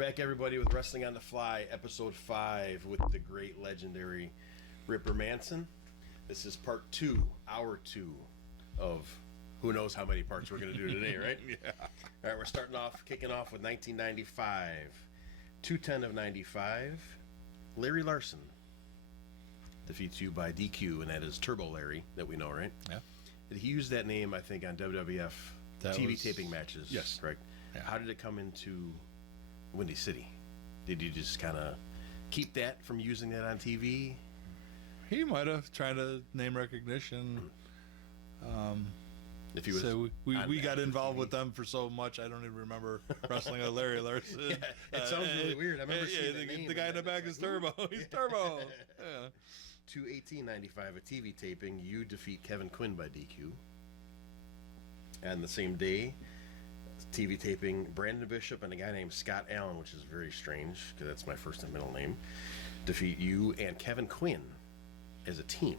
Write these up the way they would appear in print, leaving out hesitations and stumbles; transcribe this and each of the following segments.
back, everybody, with Wrestling on the Fly, episode 5, with the great, legendary Ripper Manson. This is part 2, hour 2 of who knows how many parts we're going to do today, right? Yeah. All right, we're kicking off with 1995. 210 of 95. Larry Larson defeats you by DQ, and that is Turbo Larry that we know, right? Yeah. He used that name, I think, on WWF TV taping matches. Yes. Correct? Yeah. How did it come into Windy City? Did you just kind of keep that from using that on TV? He might have tried to name recognition. If he was, so we got involved TV. with them for so much, I don't even remember wrestling with Larry Larson. Yeah, it sounds really weird. I remember seeing the name, the guy in the back is Turbo. He's Turbo. Yeah. 2/18/95, a TV taping. You defeat Kevin Quinn by DQ. And the same day, TV taping, Brandon Bishop and a guy named Scott Allen, which is very strange because that's my first and middle name, defeat you and Kevin Quinn as a team.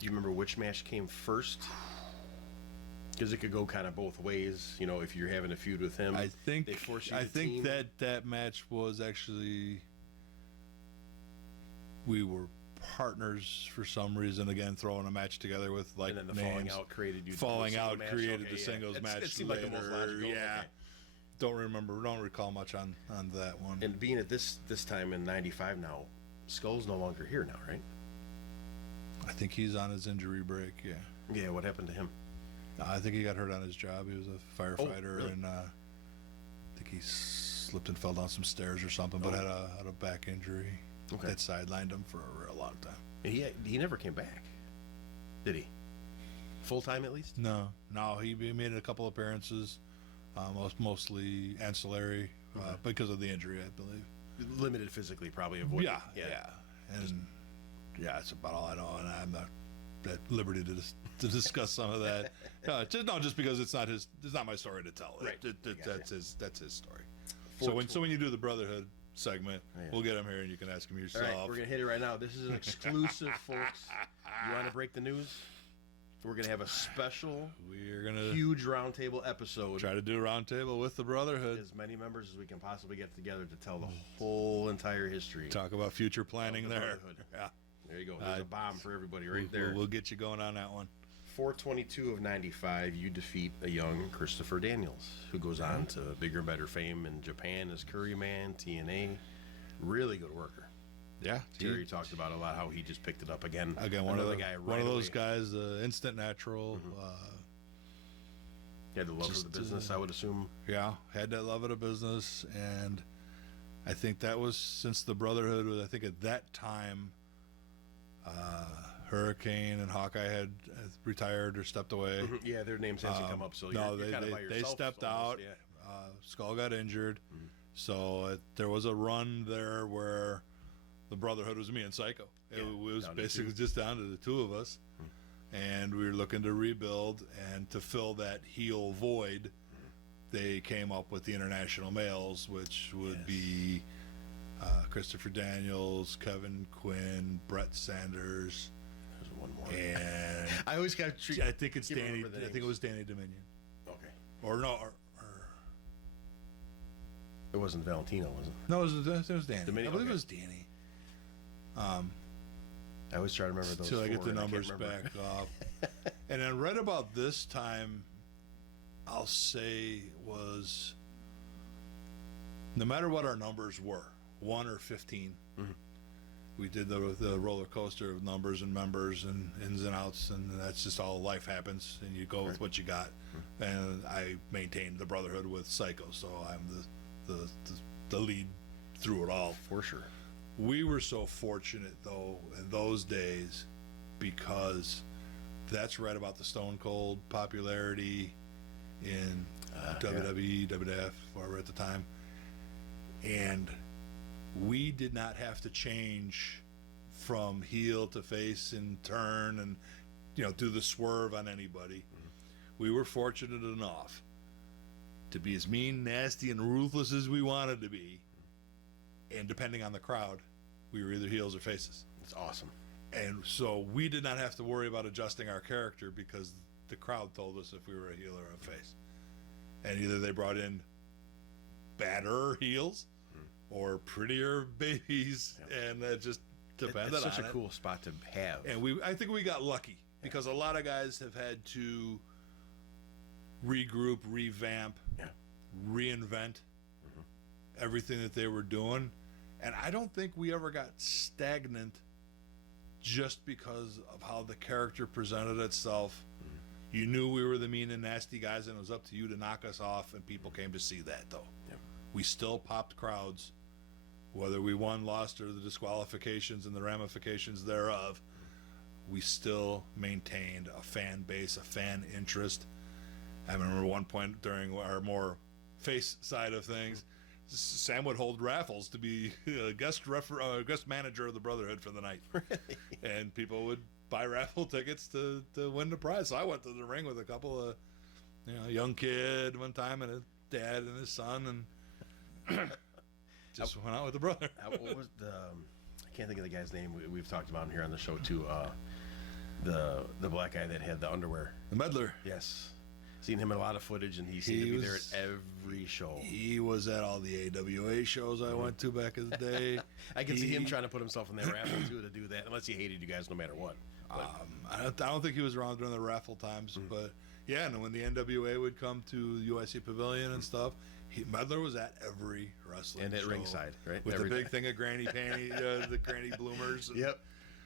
Do you remember which match came first? Because it could go kind of both ways. You know, if you're having a feud with him, I think they force you to team. that match was actually, we were partners for some reason. Again, throwing a match together with like, and then the names. falling out created you. Falling out match. created Okay, the singles match. It seemed later. like the most logical. Yeah. Okay. Don't recall much on that one. And being at this time in 95 now, Skull's no longer here now, right? I think he's on his injury break. Yeah. Yeah. What happened to him? I think he got hurt on his job. He was a firefighter, really? and I think he slipped and fell down some stairs or something, but had a back injury that sidelined him for a real long time. And he never came back, did he? Full time at least? No, he made a couple appearances, mostly ancillary because of the injury, I believe. Limited physically, probably avoided. Yeah. And that's about all I know, and I'm not at liberty to discuss some of that. Just because it's not my story to tell. Right. That's his story. So when you do the Brotherhood segment, we'll get him here and you can ask him yourself. All right, we're gonna hit it right now. This is an exclusive, folks. You want to break the news? We're gonna have a special, huge roundtable episode. Try to do a roundtable with the Brotherhood. As many members as we can possibly get together to tell the whole entire history. Talk about future planning there. Brotherhood. Yeah. There you go. There's a bomb for everybody right there. We'll get you going on that one. 4/22 of 95, you defeat a young Christopher Daniels, who goes on to bigger and better fame in Japan as Curryman, TNA. Really good worker. Yeah. Terry talked about a lot how he just picked it up again. One of those guys, instant natural. He had the love of the business, I would assume. Yeah, had that love of the business, and I think that was since the Brotherhood was, I think at that time, Hurricane and Hawkeye had retired or stepped away. Yeah, their names hasn't come up, so no, you're kind of by yourself. They stepped almost, out. Yeah. Skull got injured, so there was a run there where the Brotherhood was me and Psycho. It was basically just down to the two of us, and we were looking to rebuild, and to fill that heel void, they came up with the International Males, which would be Christopher Daniels, Kevin Quinn, Brett Sanders. There's one more. And I always got to I think it's Danny. I think it was Danny Dominion. Okay. Or it wasn't Valentino, was it? No, it was Danny. Dominion, I believe it was Danny. I always try to remember those. Till I get the numbers back up. And then right about this time, I'll say was, no matter what our numbers were, 1 or 15, we did the roller coaster of numbers and members and ins and outs, and that's just all life happens, and you go with what you got. And I maintained the Brotherhood with Psycho, so I'm the lead through it all. For sure. We were so fortunate, though, in those days, because that's right about the Stone Cold popularity in WWE, WWF, whatever at the time. And we did not have to change from heel to face and turn and, do the swerve on anybody. We were fortunate enough to be as mean, nasty, and ruthless as we wanted to be. And depending on the crowd, we were either heels or faces. It's awesome. And so we did not have to worry about adjusting our character because the crowd told us if we were a heel or a face. And either they brought in badder heels or prettier babies, and that just depended It's on such a it. cool spot to have. And I think we got lucky because a lot of guys have had to regroup, revamp, reinvent everything that they were doing. And I don't think we ever got stagnant just because of how the character presented itself. You knew we were the mean and nasty guys, and it was up to you to knock us off, and people came to see that, though. We still popped crowds, whether we won, lost, or the disqualifications and the ramifications thereof. We still maintained a fan base, a fan interest. I remember one point during our more face side of things, Sam would hold raffles to be a guest manager of the Brotherhood for the night. And people would buy raffle tickets to win the prize. So I went to the ring with a couple of, a young kid one time and a dad and his son, and just went out with the brother. What was I can't think of the guy's name. We've talked about him here on the show too. The black guy that had the underwear. The Meddler. Yes. Seen him in a lot of footage, and he seemed to be there at every show. He was at all the AWA shows I went to back in the day. I can see him trying to put himself in that raffle too to do that, unless he hated you guys no matter what. I don't think he was around during the raffle times, but yeah, and when the NWA would come to the UIC Pavilion and stuff, Meddler was at every wrestling and at show. ringside, right? With every the big thing of granny panty, the granny bloomers. And, Yep.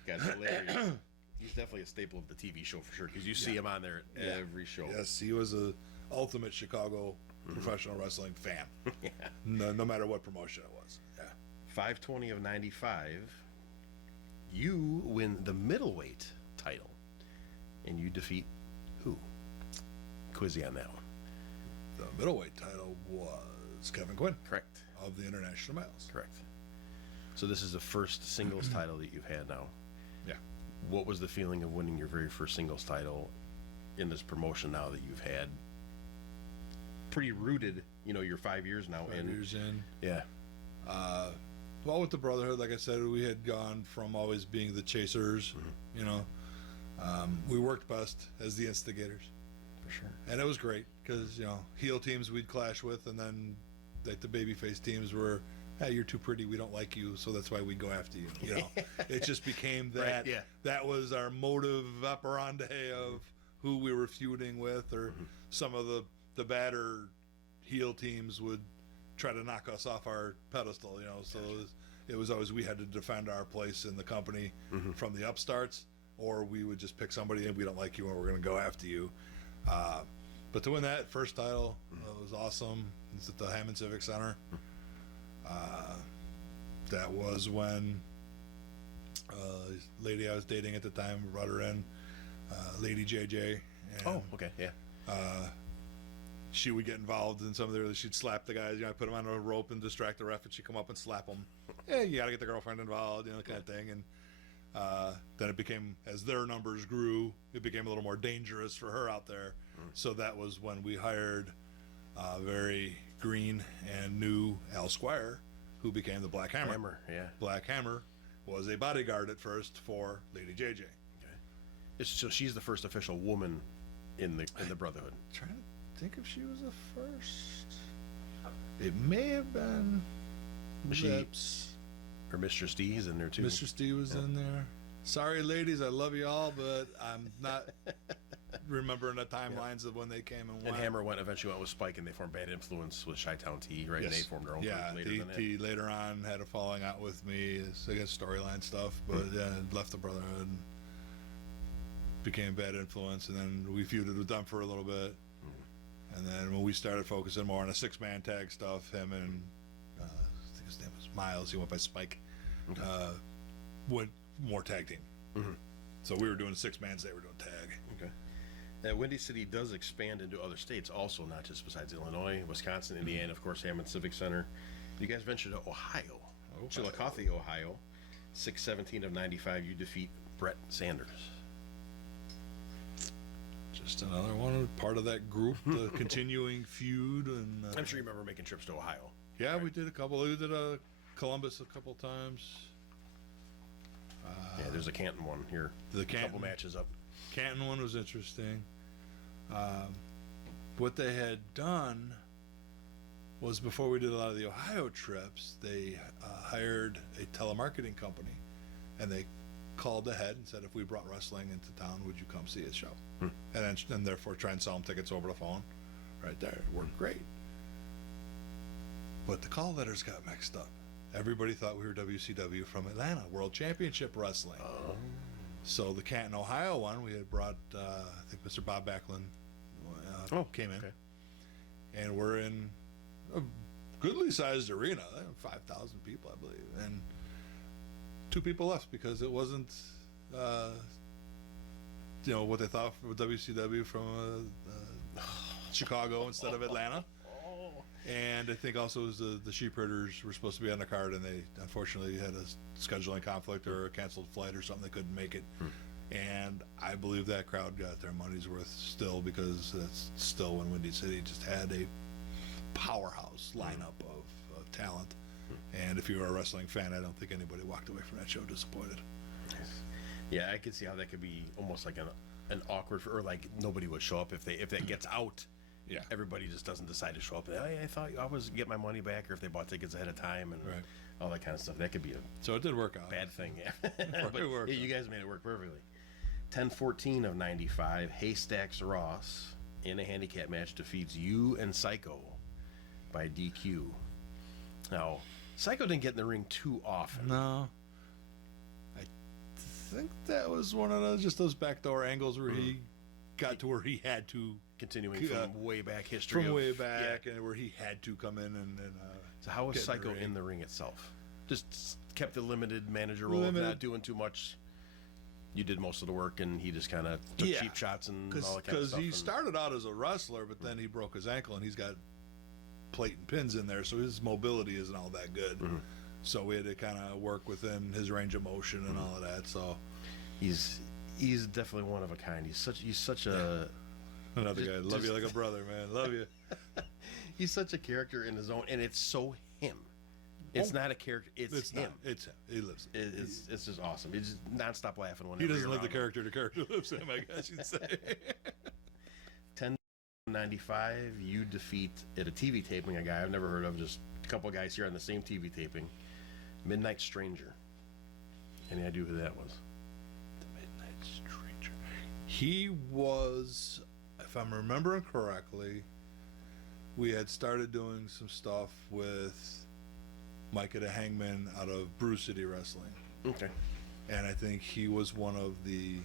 Guy's hilarious. He's definitely a staple of the TV show for sure, because you see him on there at every show. Yes, he was a ultimate Chicago professional wrestling fan. No matter what promotion it was. Yeah. 520 of 95. You win the middleweight title, and you defeat who? Quizzy on that one. The middleweight title was Kevin Quinn. Correct. Of the International Males. Correct. So this is the first singles title that you've had now. Yeah. What was the feeling of winning your very first singles title in this promotion now that you've had pretty rooted, you're 5 years now 5 years in. Yeah. Well, with the Brotherhood, like I said, we had gone from always being the chasers, we worked best as the instigators. For sure. And it was great because, heel teams we'd clash with, and then like the babyface teams were, hey, you're too pretty, we don't like you, so that's why we go after you. It just became that. Right, yeah. That was our motive operandi of who we were feuding with, or some of the badder heel teams would try to knock us off our pedestal. So it was always we had to defend our place in the company from the upstarts, or we would just pick somebody and we don't like you and we're going to go after you. But to win that first title was awesome. It's at the Hammond Civic Center. That was when lady I was dating at the time brought her in, Lady JJ. And, okay, yeah. she would get involved in some of the. She'd slap the guys. Put them on a rope and distract the ref, and she'd come up and slap them. Yeah, you got to get the girlfriend involved, kind of thing. And then it became, as their numbers grew, it became a little more dangerous for her out there. So that was when we hired very green and new Al Squire, who became the Black Hammer. Black Hammer was a bodyguard at first for Lady JJ. Okay. So she's the first official woman in the Brotherhood. I'm trying to think if she was the first. It may have been. Or Mr. Steve's in there too. Mr. Steve was in there. Sorry, ladies, I love you all, but I'm not remembering the timelines of when they came and went. And Hammer eventually went with Spike, and they formed Bad Influence with Chi-Town T, right? Yes. And they formed their own group later than that. DT later on had a falling out with me, I guess storyline stuff, but left the Brotherhood, became Bad Influence, and then we feuded with them for a little bit. And then when we started focusing more on a six-man tag stuff, him and I think his name was Miles, he went by Spike, went more tag team. So we were doing six-mans, they were doing tag. Okay. Windy City does expand into other states also, not just besides Illinois, Wisconsin, Indiana, of course, Hammond Civic Center. You guys venture to Ohio. Chillicothe, Ohio. 6/17 of 95, you defeat Brett Sanders. Just another one, part of that group, the continuing feud. And I'm sure you remember making trips to Ohio. Yeah, right? We did a couple. We did Columbus a couple times. Yeah, there's a Canton one here. A couple matches up. Canton one was interesting. What they had done was before we did a lot of the Ohio trips, they hired a telemarketing company, and they called ahead and said, if we brought wrestling into town, would you come see a show? And therefore try and sell them tickets over the phone. Right there, it worked great. But the call letters got mixed up. Everybody thought we were WCW from Atlanta, World Championship Wrestling. Oh. So the Canton, Ohio one, we had brought, I think Mr. Bob Backlund came in. Okay. And we're in a goodly sized arena, 5,000 people, I believe. And 2 people left because it wasn't, what they thought for WCW from Chicago instead of Atlanta. And I think also it was the sheep herders were supposed to be on the card, and they unfortunately had a scheduling conflict or a canceled flight or something. They couldn't make it. And I believe that crowd got their money's worth still, because that's still when Windy City just had a powerhouse lineup of talent. And if you were a wrestling fan, I don't think anybody walked away from that show disappointed. Yeah, I could see how that could be almost like an awkward, or like nobody would show up if that gets out. Yeah. Everybody just doesn't decide to show up. Hey, I thought I was get my money back, or if they bought tickets ahead of time and all that kind of stuff. That could be a So it did work out. bad thing. Yeah. But it worked. Yeah, you guys made it work perfectly. 10-14 of 95, Haystacks Ross in a handicap match defeats you and Psycho by DQ. Now, Psycho didn't get in the ring too often. No. I think that was one of those backdoor angles where he got to where he had to. Continuing from way back history. From way back, and where he had to come in and so how was Psycho in the ring itself? Just kept the limited manager role, not doing too much. You did most of the work, and he just kind of took cheap shots and all that kind of stuff. Because he started out as a wrestler, but then he broke his ankle, and he's got plate and pins in there, so his mobility isn't all that good. So we had to kind of work within his range of motion and all of that. So he's definitely one of a kind. He's such a another guy. Love you like a brother, man. Love you. He's such a character in his own, and it's so him. It's not a character. It's him. It's him. He lives it. It's just awesome. He's just nonstop laughing when he doesn't live the character. The character lives him, I guess you'd say. 10-95, you defeat at a TV taping a guy I've never heard of. Just a couple of guys here on the same TV taping. Midnight Stranger. Any idea who that was? The Midnight Stranger. He was, if I'm remembering correctly, we had started doing some stuff with Micah the Hangman out of Brew City Wrestling. Okay. And I think he was one of the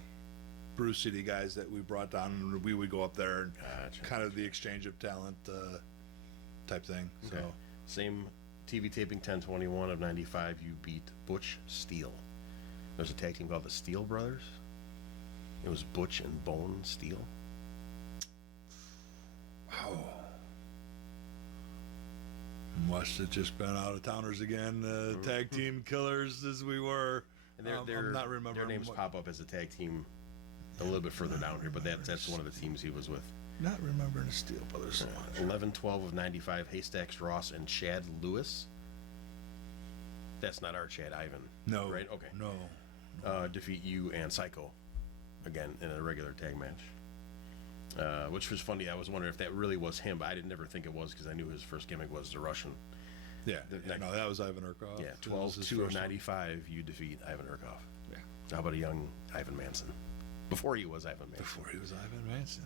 Brew City guys that we brought down, and we would go up there and kind of the exchange of talent type thing. Okay. So same TV taping, 10-21 of 95, you beat Butch Steele. There's a tag team called the Steele Brothers. It was Butch and Bone Steele. Wow. Must have just been out of towners again, tag team killers as we were. And I'm not remembering their names pop up as a tag team a little bit further down here, but that's one of the teams he was with. Not remembering the Steel Brothers so much. 11-12 of 95, Haystacks Ross and Chad Lewis. That's not our Chad Ivan. No. Right? Okay. No. Defeat you and Psycho again in a regular tag match. Which was funny. I was wondering if that really was him, but I didn't never think it was, because I knew his first gimmick was the Russian. Yeah. No, that was Ivan Urkov. Yeah. 12-2 of 95, you defeat Ivan Urkov. Yeah. How about a young Ivan Manson? Before he was Ivan Manson. Before he was Ivan Manson.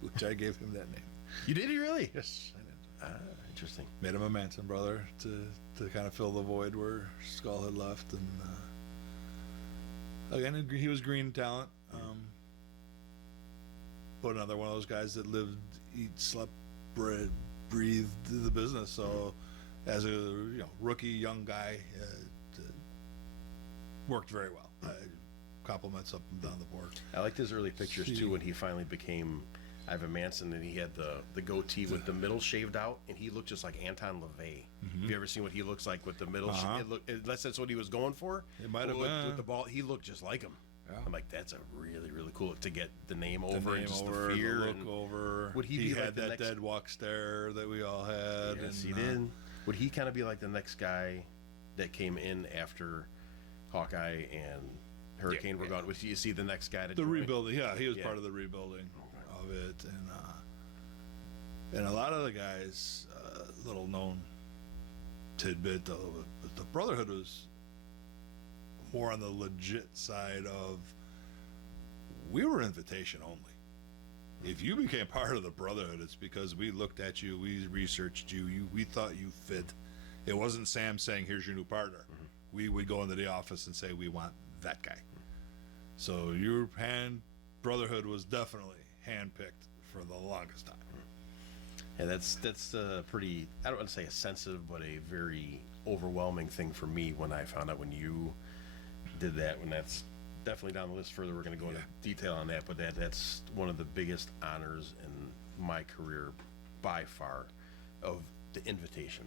Which I gave him that name. You did, really? Yes, I did. Interesting. Made him a Manson brother to kind of fill the void where Skull had left, and again he was green talent, but another one of those guys that lived, eat, slept, breathed the business. So as a rookie young guy, worked very well. Compliments up and down the board. I liked his early pictures too, when he finally became Ivan Manson, and he had the goatee with the middle shaved out, and he looked just like Anton LaVey. Have you ever seen what he looks like with the middle? Unless that's what he was going for. It might have been. With the ball, he looked just like him. Yeah. I'm like, that's a really, really cool to get the name over and just the fear the look and over. Would he be had like that next... dead walk stare that we all had? Yes, he did. Would he kind of be like the next guy that came in after Hawkeye and Hurricane were gone? Would you see the next guy to the join? Rebuilding? Yeah, he was part of the rebuilding of it, and a lot of the guys, little known tidbit, the Brotherhood was more on the legit side of, we were invitation only. If you became part of the Brotherhood, it's because we looked at you, we researched you, we thought you fit. It wasn't Sam saying, here's your new partner. We would go into the office and say, we want that guy. So your Brotherhood was definitely handpicked for the longest time. Yeah, that's pretty, I don't want to say a sensitive, but a very overwhelming thing for me when I found out when you did that, when that's definitely down the list further. We're going to go into detail on that, but that's one of the biggest honors in my career by far, of the invitation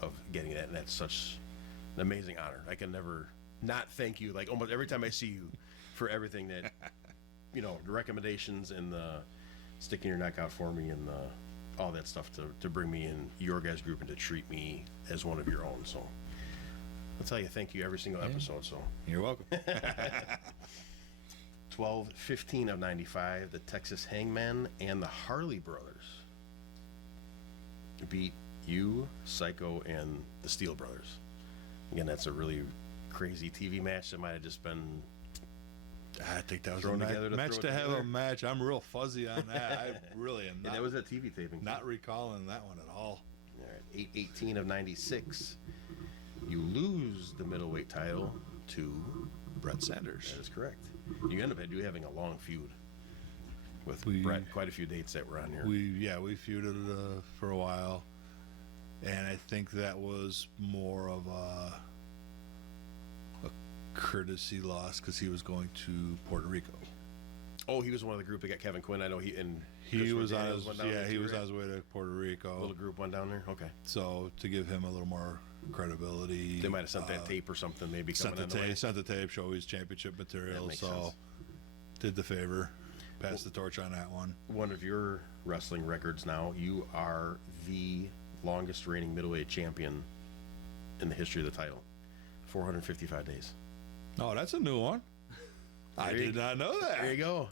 of getting that. And that's such an amazing honor. I can never not thank you, like almost every time I see you, for everything that, you know, the recommendations and the sticking your neck out for me and all that stuff to bring me in your guys' group and to treat me as one of your own. So I'll tell you thank you every single episode. So You're welcome. 12-15 of 95, the Texas Hangman and the Harley Brothers beat you, Psycho, and the Steel Brothers. Again, that's a really crazy TV match that might have just been I think that was thrown a together to match throw to it have together. a match. I'm real fuzzy on that. I really am and not. that was a TV taping. Not recalling that one at all. All right, 8-18 of 96, you lose the middleweight title to Brett Sanders. That is correct. You end up having a long feud with We- Brett. Quite a few dates that were on here. We feuded for a while, and I think that was more of a courtesy loss because he was going to Puerto Rico. Oh, he was one of the group that got Kevin Quinn. I know he He was on Daniels his went down there he too, was right? on his way to Puerto Rico. Little group went down there. Okay, So to give him a little more credibility, they might have sent that tape or something. Maybe Sent coming the on the way. tape, sent the tape, show his championship material. makes So sense. did the favor, passed the torch on that one. One of your wrestling records now. You are the longest reigning middleweight champion in the history of the title. 455 days. Oh, that's a new one. I There you- did not know that. There you go.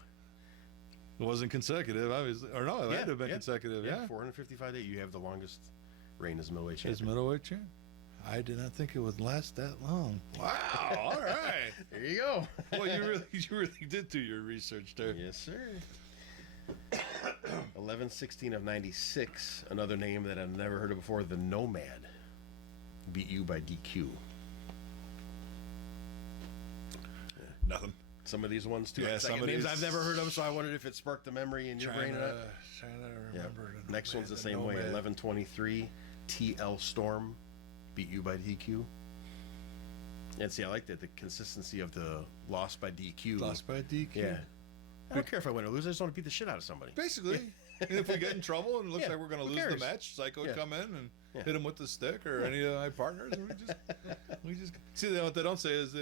It wasn't consecutive, obviously, or no, it had to have been consecutive. Yeah, 455 days. You have the longest reign as middleweight His champion. middleweight champ. I did not think it would last that long. Wow! All right. There you go. Well, you really did do your research there. Yes, sir. 11-16 of 96. Another name that I've never heard of before. The Nomad beat you by DQ. Nothing. Some of these ones too. Yeah, Second some of names these- I've never heard of, so I wondered if it sparked a memory in your brain. Or not. Trying to Yeah. remember. the Next one's the Nomad, same way. Nomad. 11-23. TL Storm beat you by DQ. And see, I like that, the consistency of the loss by DQ. Lost by DQ. Yeah. I don't care if I win or lose. I just want to beat the shit out of somebody. Basically, and if we get in trouble and it looks Yeah, like we're going to who lose the cares? match, Psycho would Yeah. come in and Yeah. hit him with the stick or any of my partners. And we just see. What they don't say is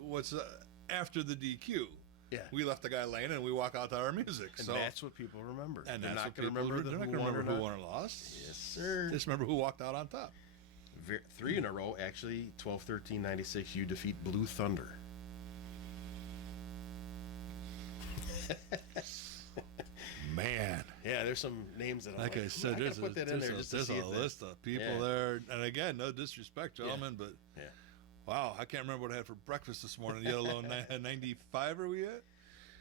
what's after the DQ. Yeah. We left the guy laying and we walk out to our music. And so that's what people remember. and they're that's not what going to people remember they're not who gonna won or remember who not. won or lost. Yes, sir. Just remember who walked out on top. 3 in a row, actually. 12-13-96. You defeat Blue Thunder. Man, Yeah, there's some names that I'm like I said, gotta there's put that in there just to there's see a if that- list of people Yeah. there. And again, no disrespect, gentlemen, but Yeah. wow, I can't remember what I had for breakfast this morning. Yet alone 95 are we at?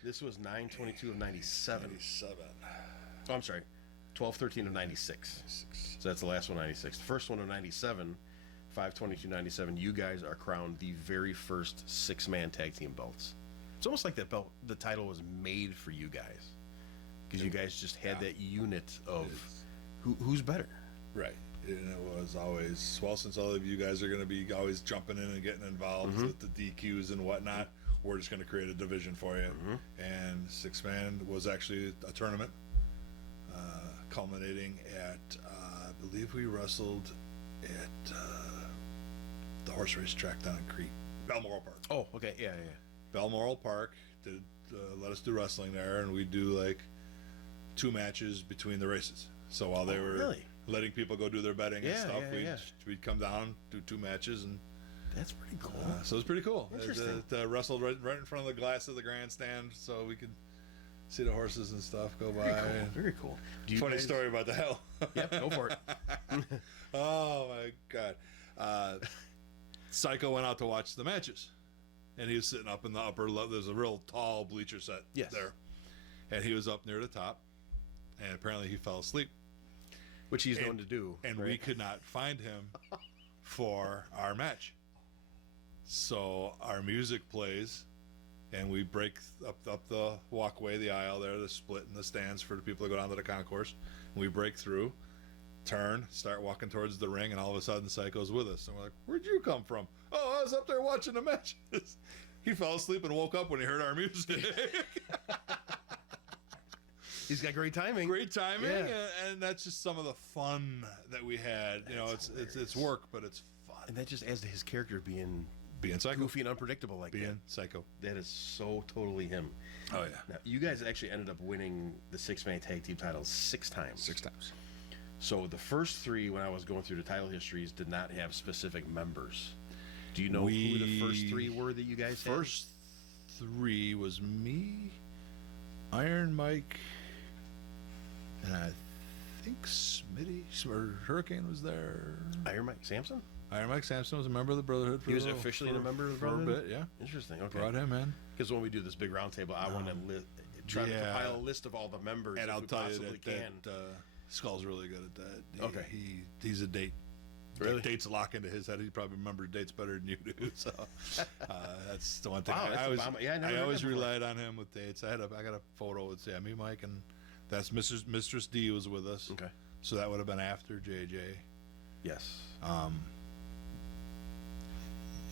This was 9-22 of 97. 97. Oh, I'm sorry. 12-13 of 96. So that's the last one, 96. The first one of 97, 5-22-97, you guys are crowned the very first 6-man tag team belts. It's almost like that belt, the title was made for you guys. Because you guys just had that unit of who's better. Right. And it was always, well, since all of you guys are going to be always jumping in and getting involved with the DQs and whatnot, we're just going to create a division for you. And 6-man was actually a tournament culminating at, I believe we wrestled at the horse race track down in Crete, Balmoral Park. Oh, okay. Yeah. Balmoral Park did let us do wrestling there, and we do like 2 matches between the races. So while they were really? letting people go do their betting and Yeah, stuff, yeah. we'd come down, do 2 matches, and That's pretty cool. so it was pretty cool. Interesting. Wrestled right in front of the glass of the grandstand, so we could see the horses and stuff go by. Very cool. and- Very cool. Do you Funny guys- story about the hell. Yep, go for it. Oh my God. Psycho went out to watch the matches, and he was sitting up in the upper level. There's a real tall bleacher set Yes. there, and he was up near the top, and apparently he fell asleep, Which he's known to do. and right? we could not find him for our match. So our music plays, and we break up the walkway, the aisle there, the split in the stands for the people that go down to the concourse. And we break through, turn, start walking towards the ring, and all of a sudden Psycho's with us. And we're like, where'd you come from? Oh, I was up there watching the matches. He fell asleep and woke up when he heard our music. He's got great timing. Great timing, Yeah. and that's just some of the fun that we had. You know, That's it's work, but it's fun. And that just adds to his character being Being Psycho. goofy and unpredictable like Being Psycho. that. That is so totally him. Oh, yeah. Now, you guys actually ended up winning the six-man tag team titles 6 times. 6 times. So the first 3, when I was going through the title histories, did not have specific members. Do you know who the first 3 were that you guys had? First 3 was me, Iron Mike, and I think Smitty or Hurricane was there. Iron Mike Sampson? Iron Mike Sampson was a member of the Brotherhood. He was officially a member of the Brotherhood? for a bit, yeah. Interesting. Okay. Brought him in, Because when we do this big round table, I want to try to yeah. compile a list of all the members and if I'll we tell you possibly that, can. Skull's really good at that. Okay. He's a date. Really? Dates lock into his head. He probably remembers dates better than you do. So that's the one thing. Wow, that's I a always, bomb. Yeah, I never I heard always that before. relied on him with dates. I got a photo with me, Mike, and that's Mistress D was with us. Okay. So that would have been after JJ. Yes.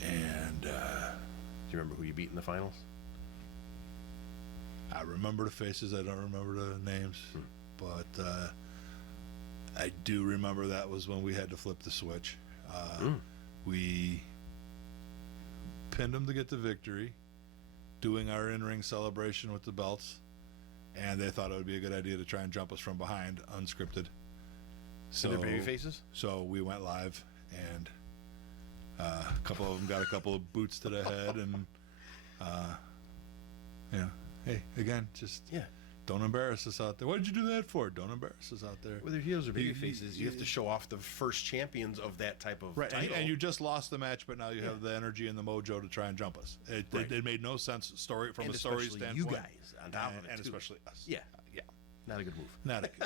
And Do you remember who you beat in the finals? I remember the faces. I don't remember the names, but I do remember that was when we had to flip the switch. We pinned them to get the victory, doing our in-ring celebration with the belts, and they thought it would be a good idea to try and jump us from behind, unscripted. So And their baby faces? So we went live, and a couple of them got a couple of boots to the head, and hey, again, just Yeah. don't embarrass us out there. What did you do that for? Don't embarrass us out there. Whether heels or baby You- faces, you have to show off the first champions of that type of Right, title. and you just lost the match, but now you have the energy and the mojo to try and jump us. It made no sense from And a story especially standpoint. you guys on top of it, and too. especially us. Yeah. yeah, Not a good move.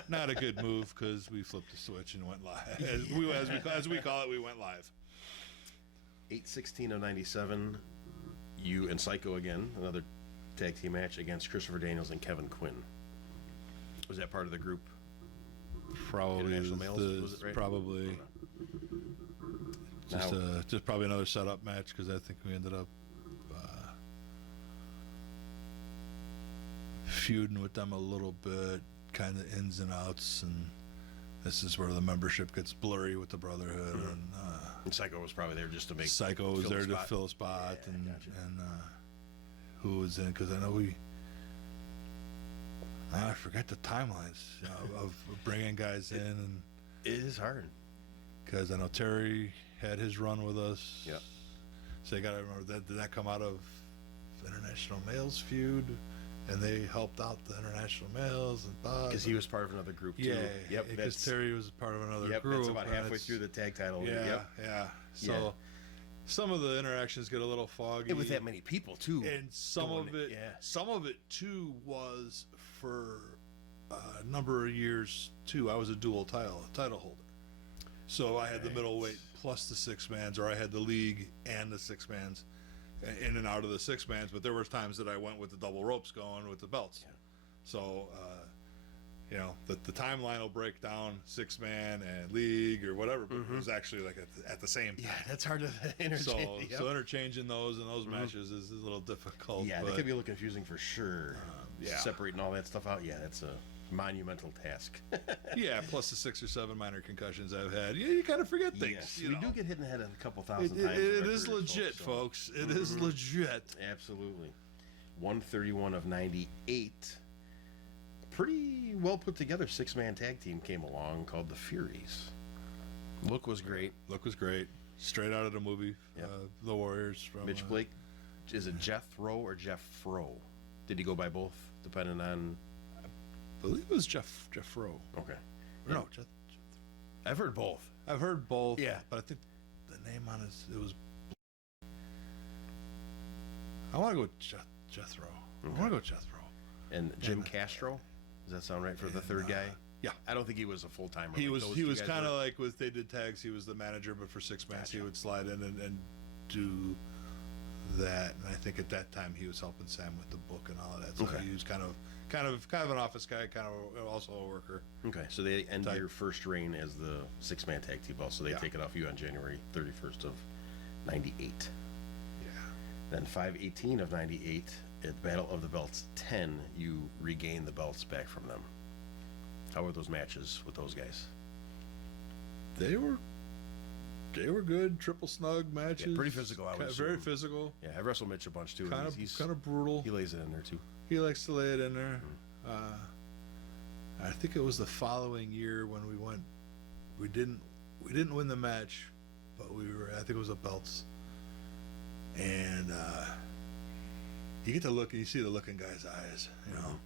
not a good move because we flipped the switch and went live. As we call it, we went live. 8/16 of 97, you and Psycho again, another tag team match against Christopher Daniels and Kevin Quinn. Was that part of the group? Probably International Males, was it right? Probably just probably another setup match because I think we ended up feuding with them a little bit, kind of ins and outs, and this is where the membership gets blurry with the Brotherhood, And Psycho was probably there just to make Psycho was fill there the to spot. fill a spot, Yeah, and gotcha. who was in? Because I know I forget the timelines of bringing guys in, and It is hard. because I know Terry had his run with us. Yeah. So you got to remember that. Did that come out of International Males feud, and they helped out the International Males and Because he was part of another group too. yeah, Yep. because That's, Terry was part of another yep, group. that's about and halfway it's- through the tag title. Yeah, Yep. yeah. So Yeah. some of the interactions get a little foggy. And with that many people too. And some going of it, it, yeah. some of it too was for a number of years too. I was a dual title holder, so I had the middleweight plus the 6-mans, or I had the league and the 6-mans, in and out of the 6-mans. But there were times that I went with the double ropes going with the belts. So the timeline will break down 6-man and league or whatever, but it was actually like at the same time. Yeah, that's hard to So, interchange. Yep. so interchanging those and those matches is a little difficult. Yeah, but that could be a little confusing for sure. yeah. Separating all that stuff out, yeah, that's a monumental task. yeah, plus the 6 or 7 minor concussions I've had. Yeah, you kind of forget things. Yes, you we know. do get hit in the head a couple It, thousand it- times. in it our is careers, legit, so- folks. It is legit. Absolutely. 131 of 98. Pretty well put together 6-man tag team came along called the Furies. Look was great. Look was great. Straight out of the movie, Yep. The Warriors. From Mitch Blake, is it Jethro or Jeff Fro? Did he go by both? depending on. I believe it was Jeff Rowe. Okay. No, I've heard both. I've heard both. Yeah. But I think the name on it was. I want to go with Jethro. I want to go with Jethro. And Jim Castro. Does that sound right for the third guy? Yeah. I don't think he was a full timer. He was kind of like they did tags. He was the manager, but for 6 months he would slide in and do that. And I think at that time he was helping Sam with the book and all of that. So Okay. he was kind of an office guy, kind of also a worker. Okay, so they end Type. your first reign as the 6-man tag team belt. So they Yeah. take it off you on January 31st of 98. Yeah. Then 5/18 of 98, at Battle of the Belts 10, you regain the belts back from them. How were those matches with those guys? They were good triple snug matches. Yeah, pretty physical, I would Very assume. physical. Yeah, I've wrestled Mitch a bunch too. Kind He's of brutal. he lays it in there too. He likes to lay it in there. I think it was the following year when we went. We didn't win the match, but I think it was the belts. And you get to look and you see the look in guys' eyes, you know.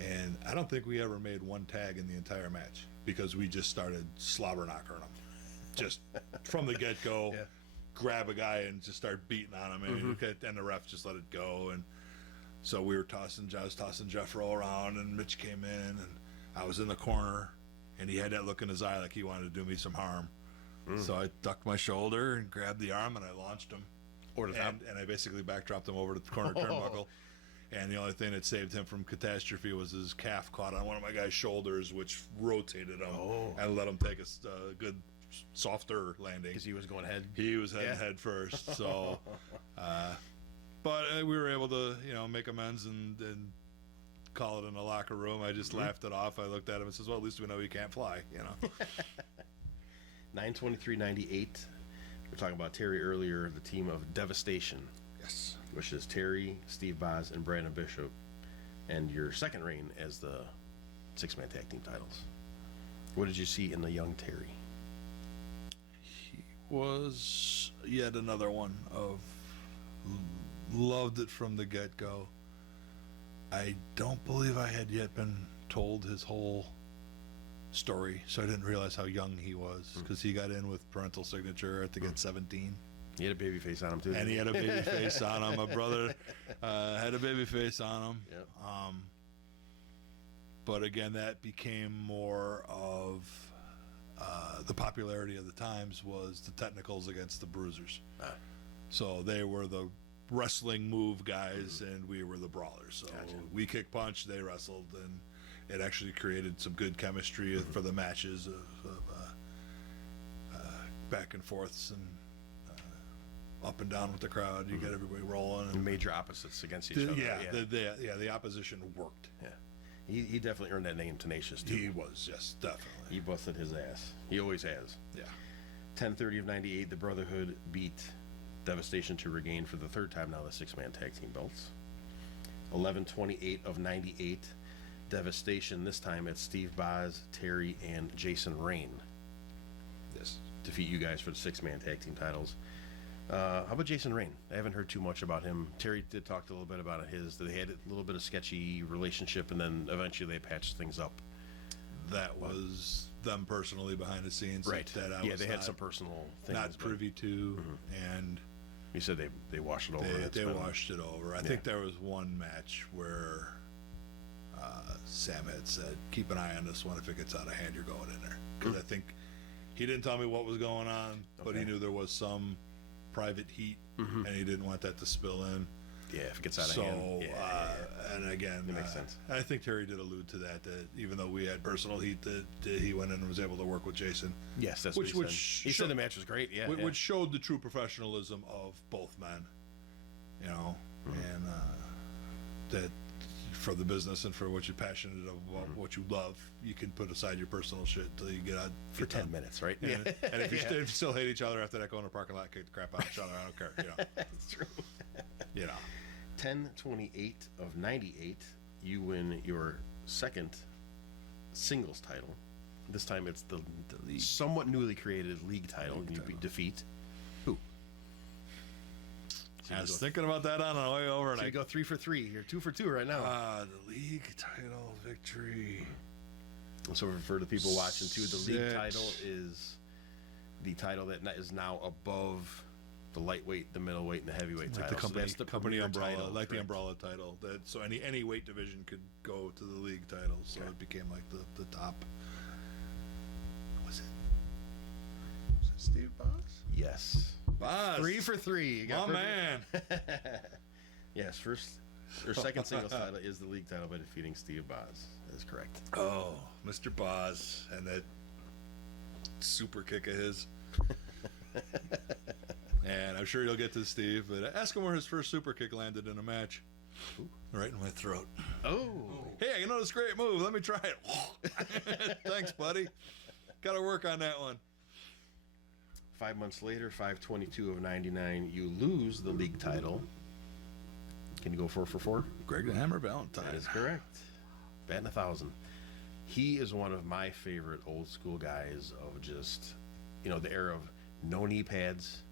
And I don't think we ever made one tag in the entire match because we just started slobber knockering them, just from the get go. Yeah. Grab a guy and just start beating on him, and the ref just let it go. And so we were I was tossing Jeff Rowe around, and Mitch came in, and I was in the corner, and he had that look in his eye like he wanted to do me some harm. So I ducked my shoulder and grabbed the arm, and I launched him. And I basically backdropped him over to the corner turnbuckle. And the only thing that saved him from catastrophe was his calf caught on one of my guy's shoulders, which rotated him and let him take a good, softer landing. Because he was going head. He was head first. So, but we were able to, make amends and call it in the locker room. I just laughed it off. I looked at him and says, "Well, at least we know you can't fly." 9/23/98. We're talking about Terry earlier. The team of Devastation. Yes. Which is Terry, Steve Boz, and Brandon Bishop, and your second reign as the 6-man tag team titles. What did you see in the young Terry? He was yet another one of loved it from the get-go. I don't believe I had yet been told his whole story, so I didn't realize how young he was because he got in with parental signature, I think at 17. He had a baby face on him too. And he had a baby face on him. My brother had a baby face on him. Yep. But again, that became more of the popularity of the times was the technicals against the bruisers. So they were the wrestling move guys, and we were the brawlers. So we kick punch, they wrestled, and it actually created some good chemistry for the matches of back and forths and up and down with the crowd. You get everybody rolling. And major opposites against each other. The opposition worked. Yeah. He definitely earned that name, Tenacious, too. He was, yes, definitely. He busted his ass. He always has. Yeah. 10/30 of 98, the Brotherhood beat Devastation to regain for the third time now the 6-man tag team belts. 11/28 of 98, Devastation, this time it's Steve Boz, Terry, and Jason Rain. Yes. Defeat you guys for the 6-man tag team titles. How about Jason Rain? I haven't heard too much about him. Terry did talk a little bit about his. They had a little bit of sketchy relationship, and then eventually they patched things up. That was them personally behind the scenes. Right. That I yeah, was they had some personal things. Not privy to, and you said they washed it over. They washed it over. I think there was one match where Sam had said, "Keep an eye on this one. If it gets out of hand, you're going in there." Because I think he didn't tell me what was going on, but he knew there was some private heat, and he didn't want that to spill in. Yeah, if it gets out of hand. And again, that makes sense. I think Terry did allude to that even though we had personal heat, that he went in and was able to work with Jason. Yes, that's what he said. He said the match was great. Yeah, which showed the true professionalism of both men. And that for the business and for what you're passionate about, what you love, you can put aside your personal shit till you get out for 10 minutes, right? And if you still hate each other after that, go in the parking lot, kick the crap out of each other. I don't care. That's true. 10/28 of 98, you win your second singles title. This time it's the somewhat newly created league title. You defeat who? I was thinking about that on the way over, and So you go 3 for 3. You're 2 for 2 right now. The league title victory. So for the people watching too, the league 6. title is the title that is now above the lightweight, the middleweight, and the heavyweight Like title. the company, so that's the company premier umbrella, title, like the correct. umbrella title. That so any weight division could go to the league title. So Okay. it became like the top. Was it Steve Boss? Yes. Boss, 3 for 3. You got my perfect- man. Yes, first or second singles title is the league title by defeating Steve Boz. That is correct. Oh, Mr. Boz and that super kick of his. And I'm sure you'll get to Steve, but ask him where his first super kick landed in a match. Ooh. Right in my throat. Oh. Hey, you know this great move. Let me try it. Thanks, buddy. Got to work on that one. 5 months later, 5/22 of '99, you lose the league title. Can you go 4 for 4? Greg the Hammer Valentine. That is correct. Batting 1,000. He is one of my favorite old school guys of just, the era of no knee pads,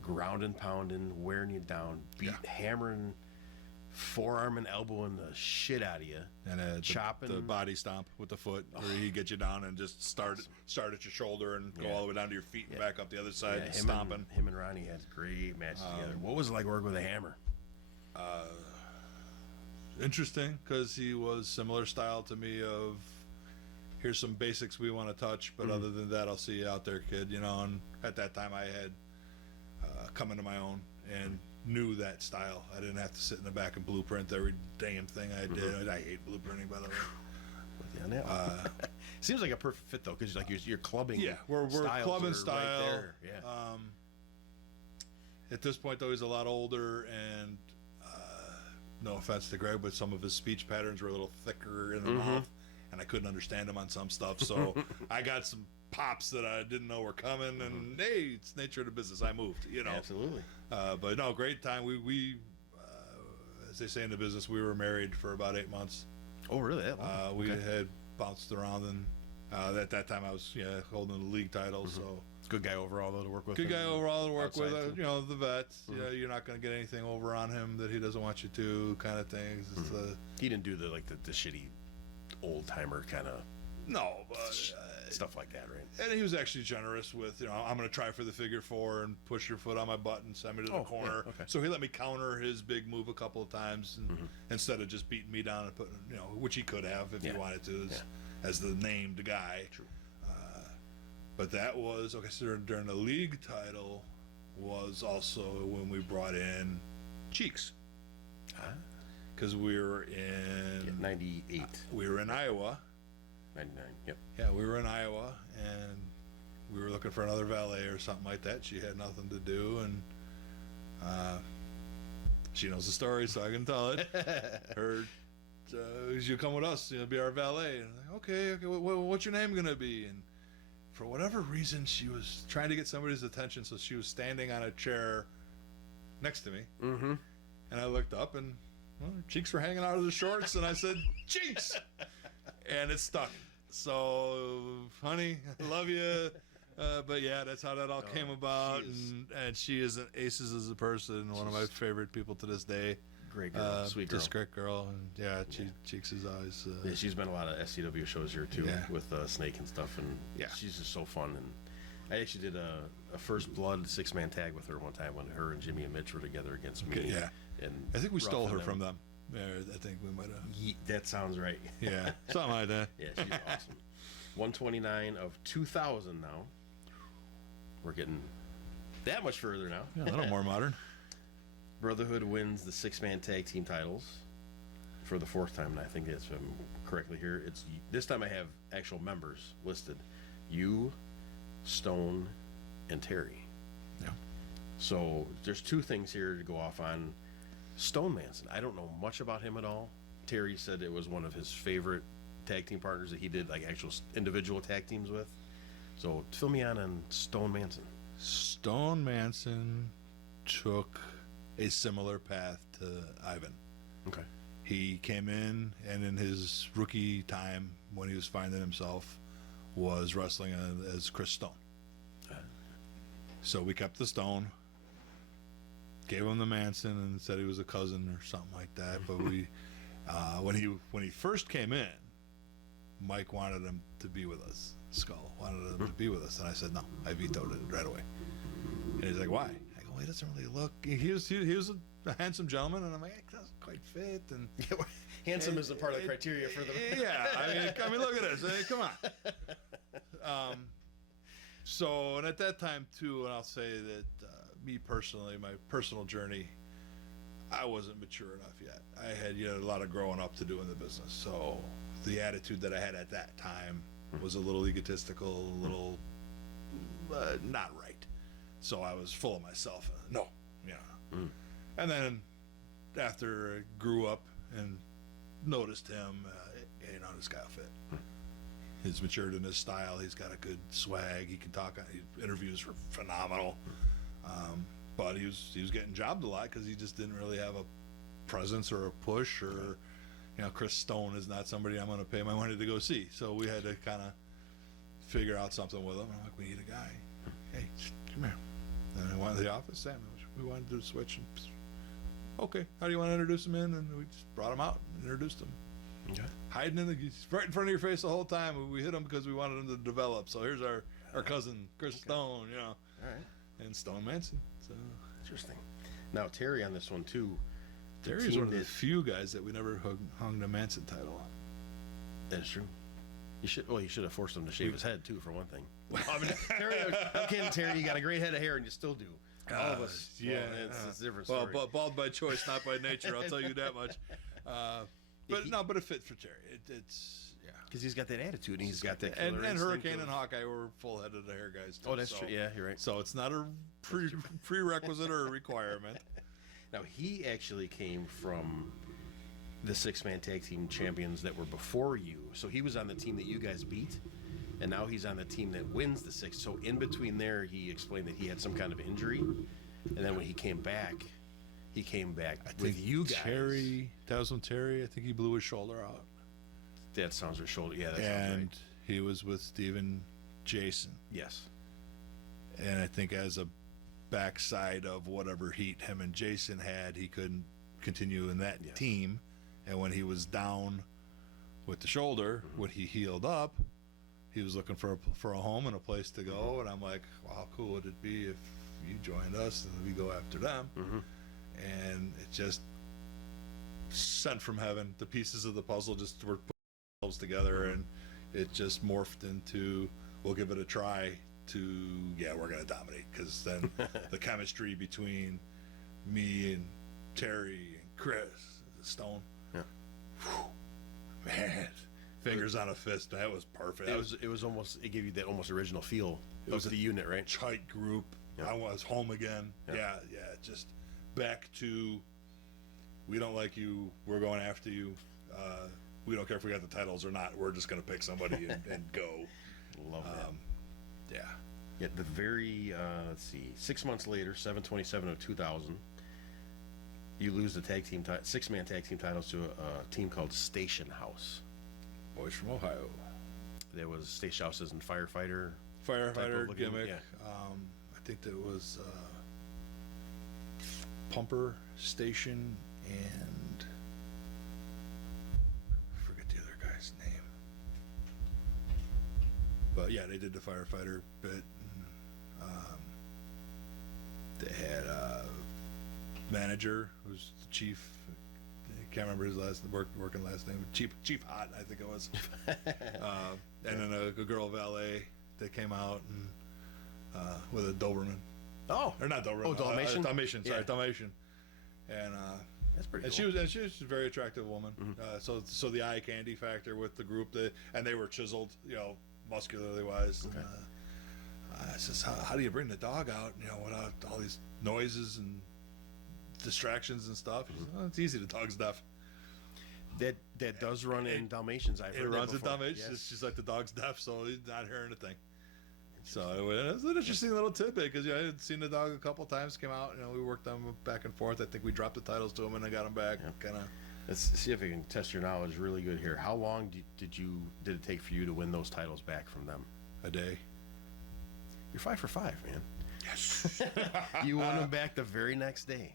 ground and pounding, wearing you down, hammering, forearm and elbowing the shit out of you, And chopping the body stomp with the foot, where he get you down and just start at your shoulder and go all the way down to your feet and back up the other side, and stomping. Him and Ronnie had great matches together. What was it like working with a hammer? Interesting, because he was similar style to me of, here's some basics we want to touch, but other than that, I'll see you out there, kid. And at that time I had come into my own and knew that style. I didn't have to sit in the back and blueprint every damn thing I did. I hate blueprinting, by the way. With you on that one. Seems like a perfect fit though, because you're clubbing. Yeah, we're styles clubbing are style. Right there. Yeah. At this point, though, he's a lot older, and no offense to Greg, but some of his speech patterns were a little thicker in the mouth, and I couldn't understand him on some stuff. So I got some pops that I didn't know were coming, and hey, it's nature of the business. I moved, Absolutely. But no, great time. We as they say in the business, we were married for about 8 months. Oh, really? That long? We Okay. had bounced around, and at that time I was holding the league title. So Good guy overall though to work with. good guy overall to work with. outside, too. The vets. You're not going to get anything over on him that he doesn't want you to, kind of things. It's, He didn't do the shitty old timer kind of no, but stuff like that, right? and he was actually generous with I'm going to try for the figure 4 and push your foot on my butt and send me to the corner. yeah, okay. So he let me counter his big move a couple of times, and instead of just beating me down and putting which he could have if he wanted to as the named guy. True. But that was so during the league title was also when we brought in Cheeks, because we were in 98, we were in Iowa. 99. Yep. Yeah, we were in Iowa, and we were looking for another valet or something like that. She had nothing to do, and she knows the story, so I can tell it. Her, you come with us, be our valet. And I'm like, okay, what's your name gonna be? And for whatever reason, she was trying to get somebody's attention, so she was standing on a chair next to me. Mm-hmm. And I looked up, and her cheeks were hanging out of the shorts, and I said, Cheeks! And it stuck. So, honey, I love you. But yeah, that's how that all came about. And she is an aces as a person, one of my favorite people to this day. Great girl, sweet girl. Just great girl. And Cheeks is always. Yeah, she's been a lot of SCW shows here too, Yeah. with Snake and stuff, and she's just so fun. And I actually did a First Blood 6-man tag with her one time when her and Jimmy and Mitch were together against me. Yeah. And I think we Ruff stole and her them. from them. Yeah, I think we might have. That sounds right. Yeah, something like that. Yeah, she's awesome. 129 of 2000 now. We're getting that much further now. Yeah, a little more modern. Brotherhood wins the 6-man tag team titles for the 4th time, and I think that's if I'm correctly here. It's this time I have actual members listed: you, Stone, and Terry. Yeah. So there's 2 things here to go off on. Stone Manson, I don't know much about him at all. Terry said it was one of his favorite tag team partners that he did like actual individual tag teams with. So fill me on Stone Manson. Stone Manson took a similar path to Ivan. Okay. He came in, and in his rookie time, when he was finding himself, was wrestling as Chris Stone. So we kept the Stone. gave him the Manson and said he was a cousin or something like that. But we, when he first came in, Mike wanted him to be with us. Skull wanted him to be with us, and I said no. I vetoed it right away. And he's like, "Why?" I go, "Well, he doesn't really look. He was a handsome gentleman," and I'm like, "He doesn't quite fit." And handsome is a part of the criteria for the. Yeah, I mean, look at this. I mean, come on. So, and at that time too, and I'll say that me personally, my personal journey, I wasn't mature enough yet. I had a lot of growing up to do in the business. So the attitude that I had at that time was a little egotistical, a little not right. So I was full of myself. No, And then after I grew up and noticed him, this guy will fit. His maturity in his style, he's got a good swag. He can talk. His interviews were phenomenal. But he was getting jobbed a lot because he just didn't really have a presence or a push or. Chris Stone is not somebody I'm going to pay my money to go see. So we had to kind of figure out something with him. I'm like, we need a guy. Hey, come here. And I went to the office. Sam, we wanted to do a switch. And, okay, how do you want to introduce him in? And we just brought him out and introduced him. Okay. Hiding he's right in front of your face the whole time. We hit him because we wanted him to develop. So here's our cousin, Chris Stone, All right. And Stone Manson. So interesting. Now, Terry on this one, too. Terry's one of the few guys that we never hung the Manson title on. That's true. You should have forced him to shave his head too, for one thing. Well, I mean, Terry, I'm kidding, Terry. You got a great head of hair, and you still do. All of us. Yeah, it's a different story. Well, bald by choice, not by nature. I'll tell you that much. But it fit for Terry. It's because he's got that attitude, and he's got that. And Hurricane and Hawkeye were full-headed hair guys too. Oh, that's true. Yeah, you're right. So it's not a prerequisite or a requirement. Now, he actually came from the six-man tag team champions that were before you. So he was on the team that you guys beat, and now he's on the team that wins the six. So in between there, he explained that he had some kind of injury, and then when he came back with you guys. That was when Terry, I think he blew his shoulder out. That sounds right, shoulder. Yeah, that sounds right. And he was with Steven Jason. Yes. And I think as a backside of whatever heat him and Jason had, he couldn't continue in that team. And when he was down with the shoulder, when he healed up, he was looking for a home and a place to go. And I'm like, well, how cool would it be if you joined us and we go after them? And it just sent from heaven. The pieces of the puzzle just were put themselves together, and it just morphed into, we'll give it a try. We're gonna dominate, because then the chemistry between me and Terry and Chris Stone, man, fingers on a fist. That was perfect. It was almost, it gave you that almost original feel. It was the unit, right? Tight group. I was home again. Yeah, just back to, we don't like you. We're going after you. We don't care if we got the titles or not. We're just gonna pick somebody and go. Love that. Yeah. At the very, 6 months later, 7/27/2000, you lose the six-man tag team titles to a team called Station House. Boys from Ohio. There was Station House as in firefighter gimmick. I think that was Pumper Station and I forget the other guy's name. But yeah, they did the firefighter bit. They had a manager who was the chief. I can't remember his working last name. Chief Hot, I think it was. And then a girl valet that came out and with a Doberman. Oh, or not Doberman. Oh, Dalmatian. Dalmatian. Sorry, Dalmatian. And that's pretty and cool. she was a very attractive woman. So the eye candy factor with the group, and they were chiseled, muscularly wise. Okay. I says, how do you bring the dog out, without all these noises and distractions and stuff? Says, it's easy. The dog's deaf. That does run in Dalmatians. I've heard it runs in before. Dalmatians. Yes. It's just like the dog's deaf, so he's not hearing a thing. So it was an interesting little tidbit, because I had seen the dog a couple times. Came out, we worked them back and forth. I think we dropped the titles to him and then got them back. Kind of. Let's see if we can test your knowledge really good here. How long did it take for you to win those titles back from them? A day. You're 5 for 5, man. Yes. You won them back the very next day.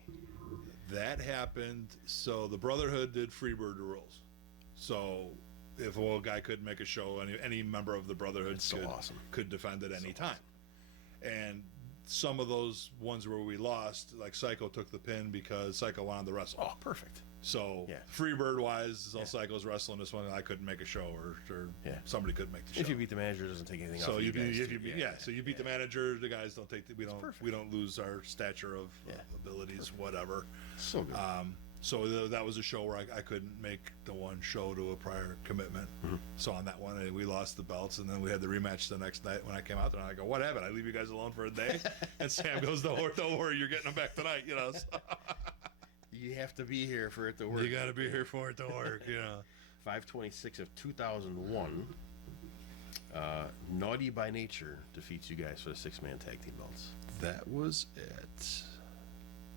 That happened. So the Brotherhood did Freebird rules. So if a guy couldn't make a show, any member of the Brotherhood That's so awesome. could defend at any time. And some of those ones where we lost, like Psycho took the pin because Psycho wanted to wrestle. Oh, perfect. So Yeah. Freebird wise, all Psycho's wrestling this one, and I couldn't make a show, or Yeah. somebody couldn't make the show. If you beat the manager, it doesn't take anything So off you of you guys, beat, too. so you beat the manager. The guys don't take. perfect. We don't lose our stature of abilities, whatever. So good. So that was a show where I couldn't make the one show to a prior commitment. So on that one, we lost the belts, and then we had the rematch the next night when I came out there. And I go, "What happened? I leave you guys alone for a day?" And Sam goes, "Don't worry, you're getting them back tonight." You know, so, You have to be here for it to work. you got to be here for it to work. You know. 5/26 of 2001. Naughty by Nature defeats you guys for the 6-man tag team belts. That was it.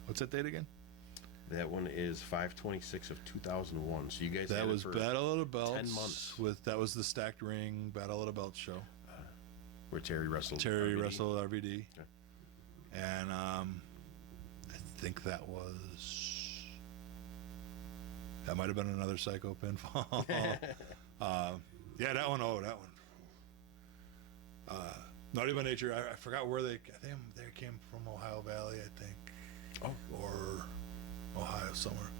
What's that date again? That one is 5/26 of 2001. So you guys That had it was for Battle of the Belts. 10 months. That was the stacked ring Battle of the Belts show. where Terry wrestled. Terry RVD. wrestled RVD. Okay. And I think that might have been another Psycho pinfall. Yeah, that one. Naughty by Nature. I forgot where they came from. Ohio Valley, I think. Oh. Or Ohio somewhere.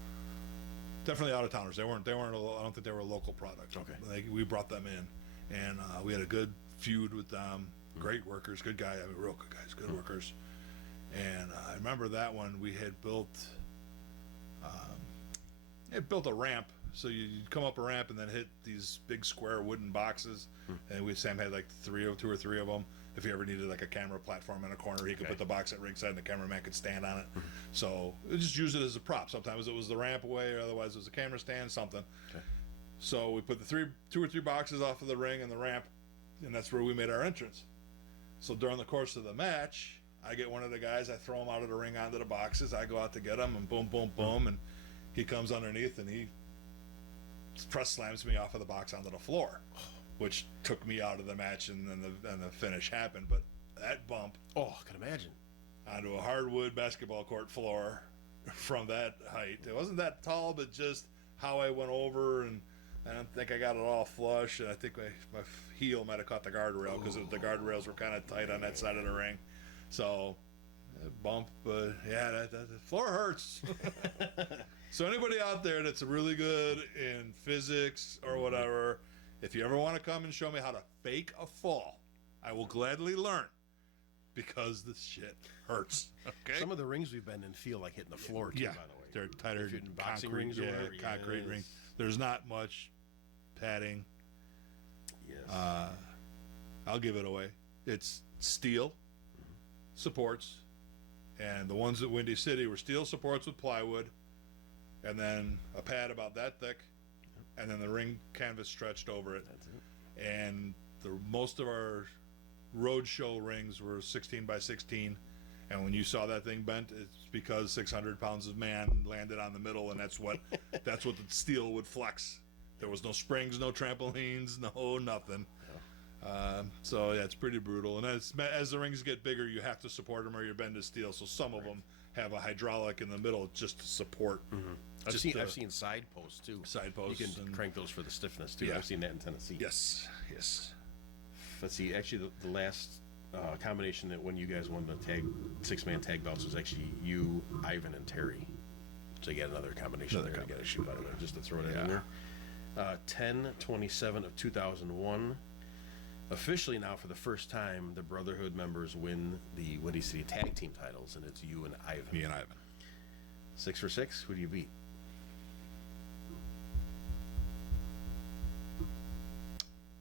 Definitely out of towners. They weren't. I don't think they were a local product. Okay. We brought them in, and we had a good feud with them. Great workers, good guy. I mean, real good guys, good workers. And I remember that one. We had built. It built a ramp, so you'd come up a ramp and then hit these big square wooden boxes. And Sam had like two or three of them. If he ever needed like a camera platform in a corner, he could put the box at ringside and the cameraman could stand on it. So we just use it as a prop. Sometimes it was the ramp away, or otherwise it was a camera stand, something. Okay. So we put the two or three boxes off of the ring and the ramp, and that's where we made our entrance. So during the course of the match, I get one of the guys, I throw him out of the ring onto the boxes, I go out to get him, and boom, boom, boom, and he comes underneath and he press slams me off of the box onto the floor, which took me out of the match, and then the finish happened. But that bump, Oh, I can imagine. onto a hardwood basketball court floor from that height, it wasn't that tall, but just how I went over, and I don't think I got it all flush, and I think my heel might have caught the guardrail, because the guardrails were kind of tight on that side of the ring. So bump, but yeah, the floor hurts. So anybody out there that's really good in physics or whatever, if you ever want to come and show me how to fake a fall, I will gladly learn, because this shit hurts. Okay. Some of the rings we've been in feel like hitting the floor too, Yeah, by the way. they're tighter If you're in boxing concrete, rings or whatever, concrete yes. ring. There's not much padding. Yes. I'll give it away. It's steel supports, and the ones at Windy City were steel supports with plywood, and then a pad about that thick, and then the ring canvas stretched over it. That's it. And most of our road show rings were 16 by 16, and when you saw that thing bent, it's because 600 pounds of man landed on the middle, and that's what the steel would flex. There was no springs, no trampolines, no nothing. So yeah, it's pretty brutal. And as the rings get bigger, you have to support them, or you're bent to steel. So some of them have a hydraulic in the middle just to support. I've seen side posts too. Side posts, You can and crank those for the stiffness too. Yeah. I've seen that in Tennessee. Yes. Let's see. Actually, the last combination that when you guys won the 6-man tag belts was actually you, Ivan, and Terry. So you got another combination there. You got to shoot out of it just to throw it in there. 10/27 of 2001. Officially now, for the first time, the Brotherhood members win the Windy City Tag Team titles, and it's you and Ivan. Me and Ivan. 6 for 6. Who do you beat?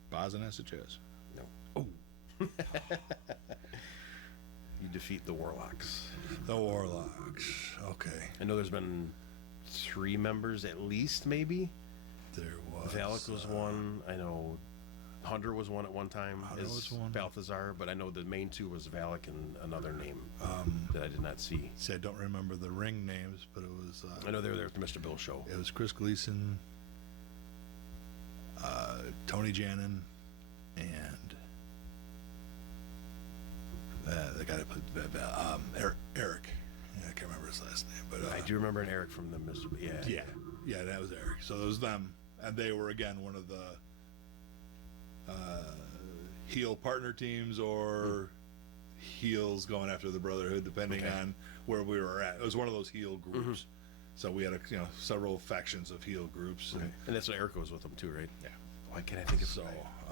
Boz and Jazz. No. Oh. You defeat the Warlocks. The Warlocks. Okay. I know there's been 3 members at least, maybe. There was. Valak was one. I know Hunter was one at one time. Hunter as was one. Balthazar, but I know the main 2 was Valak and another name that I did not see. See, I don't remember the ring names, but it was. I know they were there with the Mr. Bill show. It was Chris Gleason, Tony Jannon, and guy that played Eric. Yeah, I can't remember his last name, but I do remember an Eric from the Mr. yeah, that was Eric. So it was them, and they were again one of the heel partner teams or heels going after the Brotherhood, depending on where we were at. It was one of those heel groups. So we had several factions of heel groups, and that's what Eric was with them too, right? Yeah. Why can't I think of So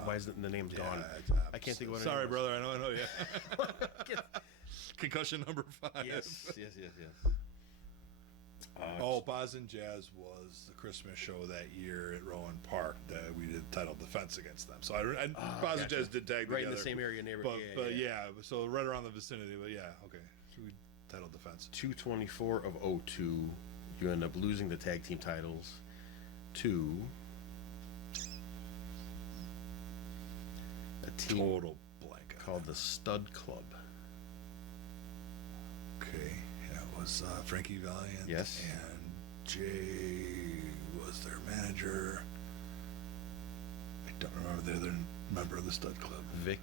why is the name's gone? I can't think of what. Sorry, it was. brother. I know. Yeah. Concussion number 5. Yes. Boz and Jazz was the Christmas show that year at Rowan Park that we did title defense against them. So Boz and Jazz did tag together. Right in the same area, neighborhood. But so right around the vicinity. But okay. So we title defense. 2/24 of 02, you end up losing the tag team titles to a team Total blank called the Stud Club. Okay, that was Frankie Valiant. Yes. And Jay was their manager. I don't remember the other member of the Stud Club. Vic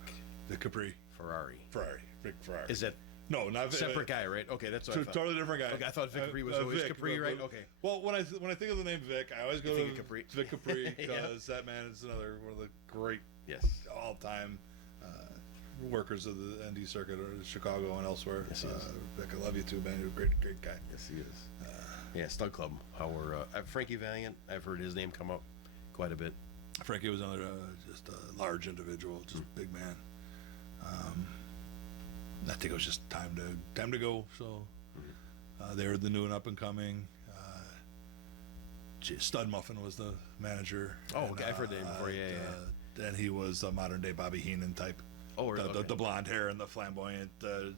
Capri. Vic Ferrari. Is that no, not separate guy, right? Okay, that's what I thought. Totally different guy. Okay, I thought Vic Capri was always Vic, Capri, right? Okay. Well, when I think of the name Vic, I always go think to of Capri. Vic Capri because that man is another one of the great all-time workers of the ND circuit or Chicago and elsewhere. Yes, he is. Vic, I love you too, man. You're a great guy. Yes, he is. Stud Club. How we're Frankie Valiant. I've heard his name come up quite a bit. Frankie was another just a large individual, just big man. I think it was just time to go. So they were the new and up and coming. Stud Muffin was the manager. Oh, okay. I've heard that name before. And he was a modern day Bobby Heenan type. Oh, really? The blonde hair and the flamboyant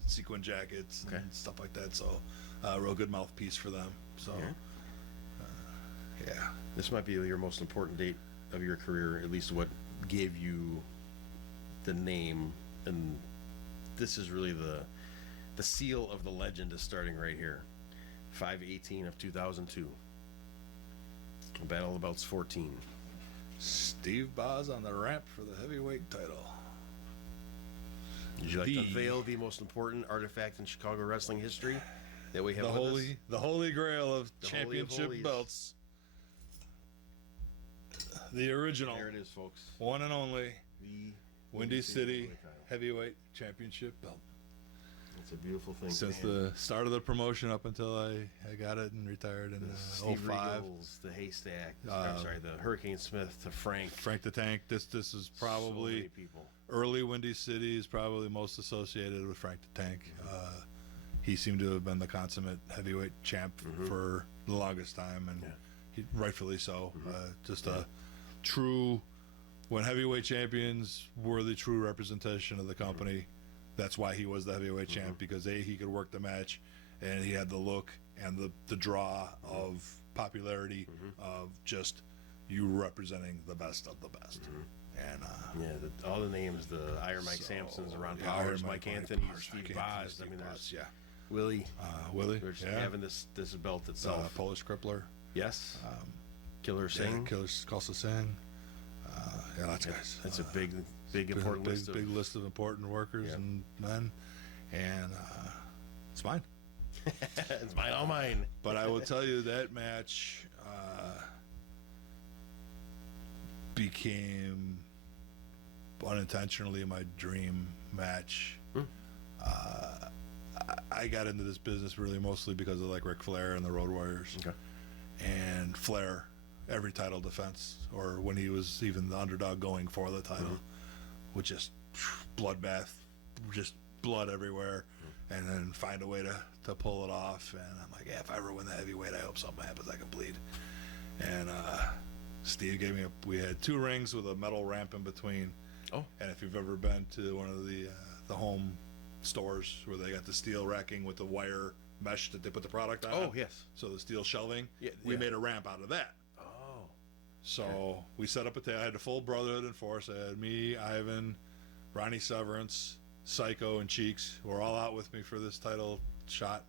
sequin jackets and stuff like that. So, real good mouthpiece for them. So, This might be your most important date of your career, at least what gave you the name, and this is really the seal of the legend is starting right here. 5/18 of 2002. Battle of the Belts 14. Steve Boz on the ramp for the heavyweight title. Would you like to unveil the most important artifact in Chicago wrestling history that we have The holy grail of The championship holy of holies. belts. The original. There it is, folks. One and only The Windy City heavyweight title. heavyweight championship belt. It's a beautiful thing. Since man. the start of the promotion up until I got it and retired in Steve 05. Regals, the Haystack, I'm sorry, the Hurricane Smith to Frank. Frank the Tank. This is So many probably people. early Windy City is probably most associated with Frank the Tank. He seemed to have been the consummate heavyweight champ for the longest time, and he, rightfully so. Just a true, when heavyweight champions were the true representation of the company. That's why he was the heavyweight champ, because he could work the match, and he had the look and the draw of popularity of just you representing the best of the best. And all the names, the Iron Mike Sampsons, Ron Powers, Mike Anthony, Steve Boz. I mean, there's Willie. Willie. We're just having this belt itself. Polish Crippler. Yes. Killer Singh. Killer Tulsa Singh. Lots of guys. It's a big important list. Big list of important workers and men, and it's mine. It's mine, all mine. But I will tell you that match became unintentionally my dream match. I got into this business really mostly because of like Ric Flair and the Road Warriors, and Flair. Every title defense, or when he was even the underdog going for the title, would just bloodbath, just blood everywhere, and then find a way to pull it off. And I'm like, if I ever win the heavyweight, I hope something happens I can bleed. And Steve gave me we had 2 rings with a metal ramp in between. Oh. And if you've ever been to one of the home stores where they got the steel racking with the wire mesh that they put the product on. Oh, yes. So the steel shelving, we made a ramp out of that. So we set up I had a full Brotherhood in force. I had me, Ivan, Ronnie Severance, Psycho, and Cheeks, who were all out with me for this title shot.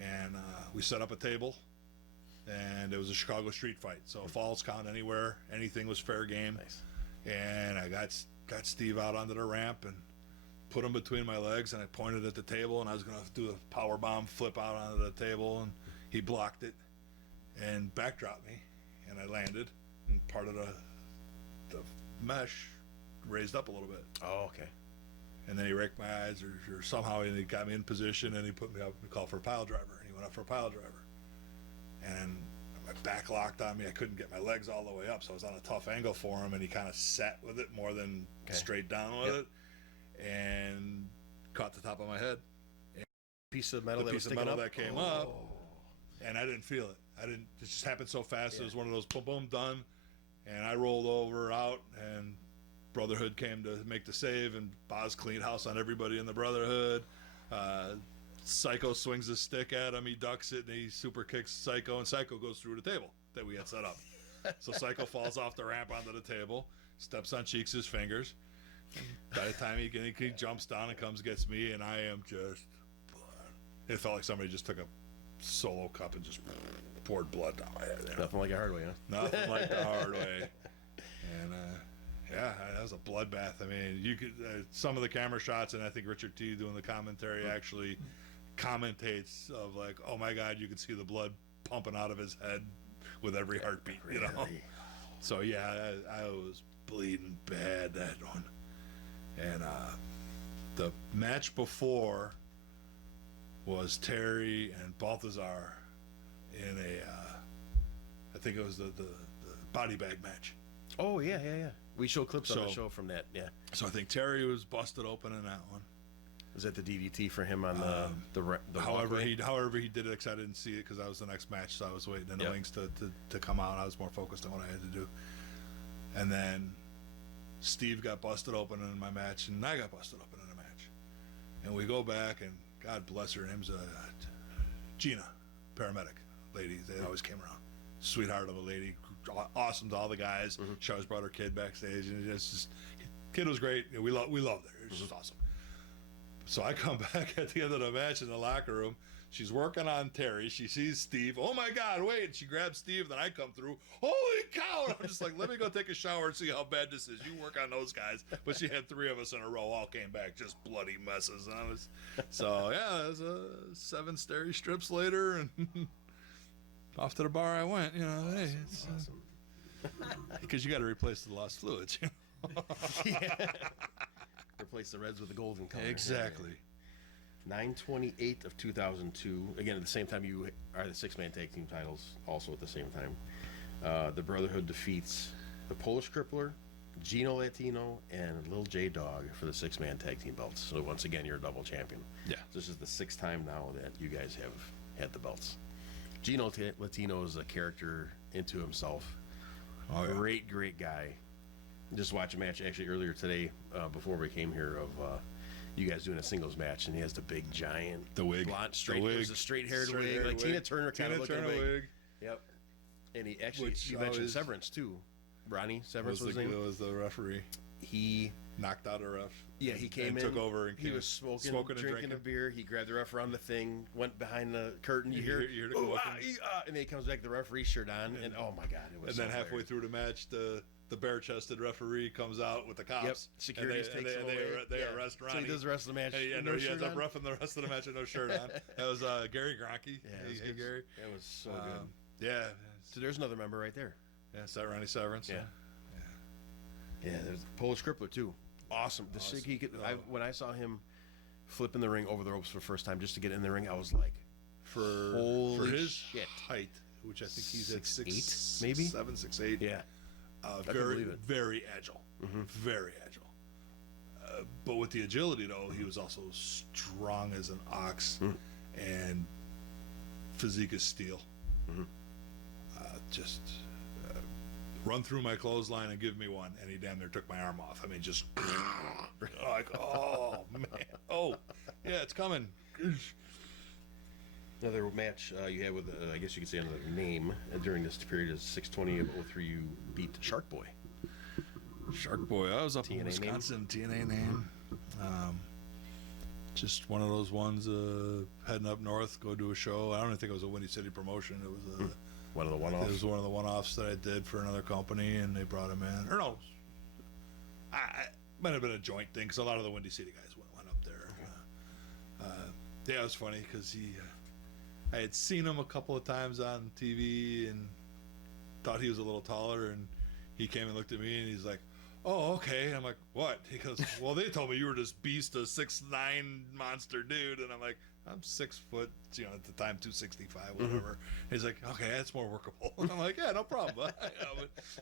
And we set up a table, and it was a Chicago street fight. So falls count anywhere, anything was fair game. Nice. And I got Steve out onto the ramp and put him between my legs, and I pointed at the table, and I was going to do a power bomb flip out onto the table, and he blocked it and backdropped me, and I landed, and part of the mesh raised up a little bit. Oh, okay. And then he raked my eyes, or somehow he got me in position, and he put me up and called for a pile driver, and he went up for a pile driver. And my back locked on me. I couldn't get my legs all the way up, so I was on a tough angle for him, and he kind of sat with it more than straight down with it, and caught the top of my head. And Piece of metal the that piece was of sticking metal up? that came up, and I didn't feel it. It just happened so fast. It was one of those boom, boom, done, and I rolled over out, and Brotherhood came to make the save, and Boz cleaned house on everybody in the Brotherhood. Psycho swings his stick at him, he ducks it, and he super kicks Psycho, and Psycho goes through the table that we had set up. So Psycho falls off the ramp onto the table, steps on Cheeks' fingers. By the time he jumps down and gets me, and I am just, it felt like somebody just took a solo cup and just poured blood down my head. Nothing like a hard way, huh? Nothing like the hard way. And yeah, that was a bloodbath. I mean, you could some of the camera shots, and I think Richard T doing the commentary actually commentates of like, oh my God, you can see the blood pumping out of his head with every heartbeat, you know. So yeah, I was bleeding bad that one. And the match before was Terry and Balthazar in I think it was the body bag match. Oh, yeah. We show clips on the show from that, yeah. So I think Terry was busted open in that one. Was that the DDT for him on the however walkway? he did it, because I didn't see it because that was the next match, so I was waiting in the wings to come out. I was more focused on what I had to do. And then Steve got busted open in my match, and I got busted open in a match. And we go back, and God bless her name's Gina, paramedic lady. They always came around. Sweetheart of a lady, awesome to all the guys. She always brought her kid backstage, and it's just kid was great. We loved her. It was just awesome. So I come back at the end of the match in the locker room. She's working on Terry. She sees Steve. Oh my God, wait. And she grabs Steve. Then I come through. Holy cow. And I'm just like, let me go take a shower and see how bad this is. You work on those guys. But she had three of us in a row, all came back just bloody messes. And I was, so yeah, it was 7 steri strips later, and off to the bar I went. You know, hey, it's because you got to replace the lost fluids. You know? Yeah. Replace the reds with the golden color. Exactly. 9/28 of 2002. Again, at the same time, you are the 6-man tag team titles. Also at the same time, the Brotherhood defeats the Polish Crippler, Gino Latino, and Lil J Dog for the 6-man tag team belts. So once again, you're a double champion. Yeah. This is the 6th time now that you guys have had the belts. Gino Latino is a character into himself. Oh, yeah. Great guy. Just watched a match actually earlier today before we came here of you guys doing a singles match, and he has the big giant wig, blonde straight, the wig. It was a straight-haired wig, like Tina Turner kind of looking wig. Yep. And he actually, you mentioned Severance too. Ronnie Severance was his name. Was the referee. He knocked out a ref. Yeah, he came in, took over, and he was smoking and drinking a beer. He grabbed the ref around the thing, went behind the curtain. You hear and then he comes back, the referee shirt on, and oh my God, it was. And then halfway through the match, the bare-chested referee comes out with the cops. Yep. Security takes him away. They arrest Ronnie. So he does the rest of the match. And he ends up roughing the rest of the match with no shirt on. That was Gary Gronke. Yeah, hey, Gary. That was so good. Yeah. So there's another member right there. Yeah, is that Ronnie Severance? Yeah, there's Polish Crippler too. Awesome. When I saw him flip in the ring over the ropes for the first time just to get in the ring, I was like, for his shit. height, which I think he's at 6'8", maybe 7, 6'8". Yeah. Very agile. Very agile. But with the agility, though, he was also strong as an ox and physique as steel. Just run through my clothesline and give me one, and he damn near took my arm off. I mean, just like, oh, man. Oh, yeah, it's coming. Another match you had with, I guess you could say another name during this period is 6/20 of 03. You beat Shark Boy. Shark Boy. I was up in TNA Wisconsin. TNA name. Just one of those ones heading up north, go do a show. I don't even think it was a Windy City promotion. It was one of the one-offs. It was one of the one-offs that I did for another company, and they brought him in. Or no, I might have been a joint thing because a lot of the Windy City guys went Yeah, it was funny because I had seen him a couple of times on TV and thought he was a little taller, and he came and looked at me and he's like, "Oh, okay." And I'm like, "What?" He goes, "Well, they told me you were this beast, a 6'9" monster dude," and I'm like, "I'm 6 foot, at the time 265, whatever." He's like, "Okay, that's more workable." And I'm like, "Yeah, no problem."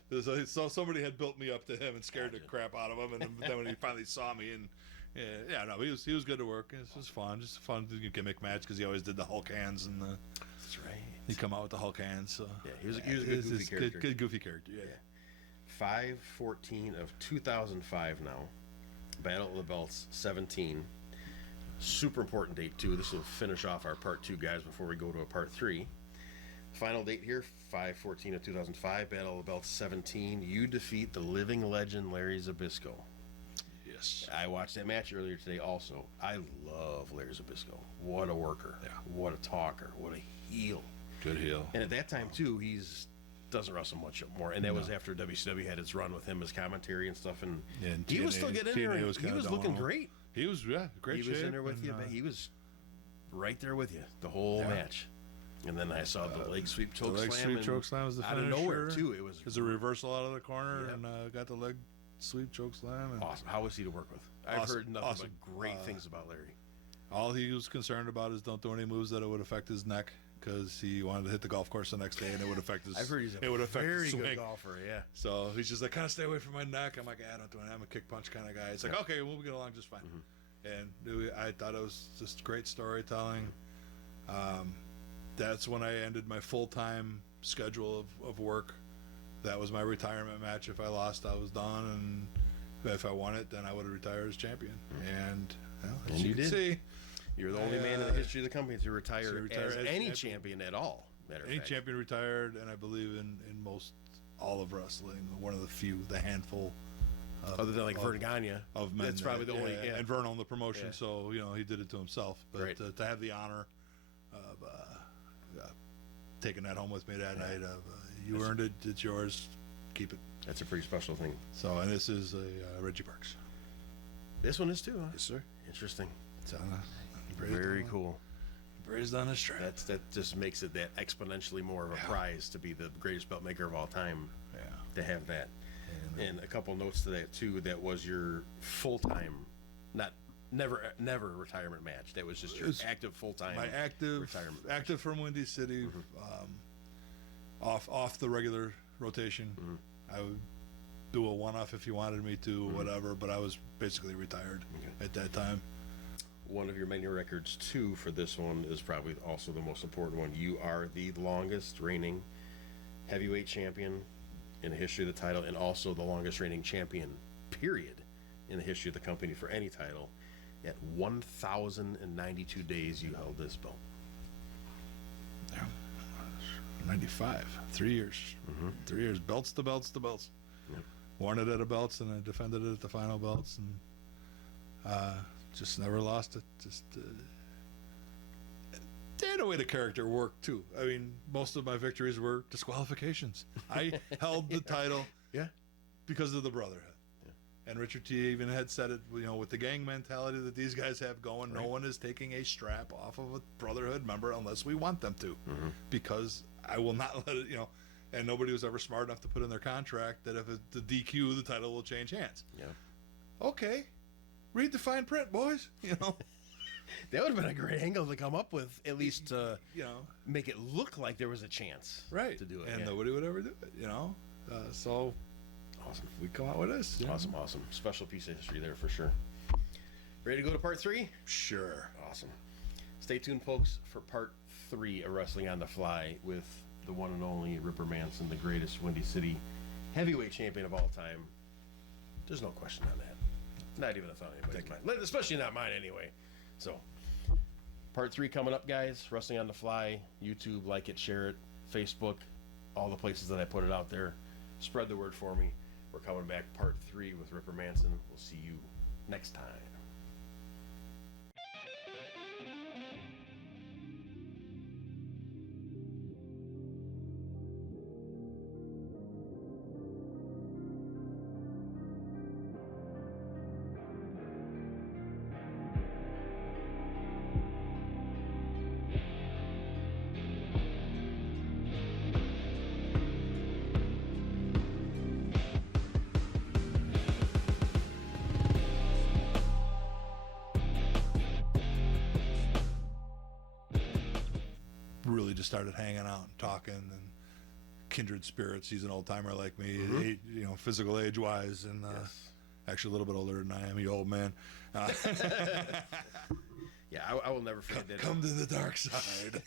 So somebody had built me up to him and scared the crap out of him, and then when he finally saw me, and he was good to work. It was fun, just a fun gimmick match because he always did the Hulk hands and That's right. he'd come out with the Hulk hands. So Yeah, he was a good goofy character. Good goofy character. Yeah. 5/14 of 2005 now. Battle of the Belts 17. Super important date too. This will finish off our part 2, guys, before we go to a part 3. Final date here, 5/14 of 2005. Battle of the Belts 17. You defeat the living legend Larry Zbyszko. Yes. I watched that match earlier today also. I love Larry Zbyszko. What a worker. Yeah. What a talker. What a heel. Good heel. And at that time too, doesn't wrestle much more, and that was after WCW had its run with him as commentary and stuff, and he was still getting in there. He was looking great. He was great. He was in there with you, but he was right there with you the whole match. And then I saw the leg sweep choke slam. The leg sweep choke slam was the out finisher. of nowhere too. It was a reversal out of the corner and got the leg sweep choke slam. And awesome. How was he to work with? I've heard nothing but great things about Larry. All he was concerned about is don't do any moves that it would affect his neck, because he wanted to hit the golf course the next day and it would affect his. I've heard he's a very good golfer. Yeah. So he's just like, kind of stay away from my neck. I'm like, I don't do it. I'm a kick punch kind of guy. It's like, okay, we'll get along just fine. And I thought it was just great storytelling. That's when I ended my full-time schedule of work. That was my retirement match. If I lost, I was done, and if I won it, then I would have retired as champion. And as you can see, you're the only man in the history of the company to retire as any champion at all. Any champion retired, and I believe in most all of wrestling. One of the few, the handful. Other than like Vern Gagne of men. That's probably the only. Yeah. And Vern owned the promotion, so he did it to himself. But to have the honor of taking that home with me that night, you earned it. It's yours. Keep it. That's a pretty special thing. So, and this is a Reggie Parks. This one is too, huh? Yes, sir. Interesting. It's very cool. Raised on his track. That just makes it that exponentially more of a prize to be the greatest belt maker of all time. Yeah. To have that. And a couple notes to that too. That was your full-time, never retirement match. That was just your active full-time. My active from Windy City, off the regular rotation. I would do a one-off if you wanted me to, whatever. But I was basically retired at that time. One of your many records too for this one is probably also the most important one. You are the longest reigning heavyweight champion in the history of the title, and also the longest reigning champion, period, in the history of the company for any title. At 1,092 days, you held this belt. Yeah, 95, 3 years. 3 years, belts to belts to belts. Yep. Won it at a belts, and I defended it at the final belts, and just never lost it. Just and the way the character worked too. I mean, most of my victories were disqualifications. I held the title because of the Brotherhood. And Richard T even had said it, with the gang mentality that these guys have going, no one is taking a strap off of a Brotherhood member unless we want them to. Because I will not let it, and nobody was ever smart enough to put in their contract that if it's the DQ, the title will change hands. Yeah. Okay. Read the fine print, boys. That would have been a great angle to come up with, at least to make it look like there was a chance to do it. And nobody would ever do it, so awesome. We come out with this. Awesome. Special piece of history there for sure. Ready to go to part 3? Sure. Awesome. Stay tuned, folks, for part 3 of Wrestling on the Fly with the one and only Ripper Manson, the greatest Windy City heavyweight champion of all time. There's no question on that. Not even a thought in anybody's mind. Especially not mine anyway. So, part 3 coming up, guys. Wrestling on the Fly. YouTube, like it, share it. Facebook, all the places that I put it out there. Spread the word for me. We're coming back, part 3 with Ripper Manson. We'll see you next time. just started hanging out and talking and kindred spirits. He's an old timer like me, physical age wise, and actually a little bit older than I am. You old man. Yeah, I will never forget that. Come to the dark side.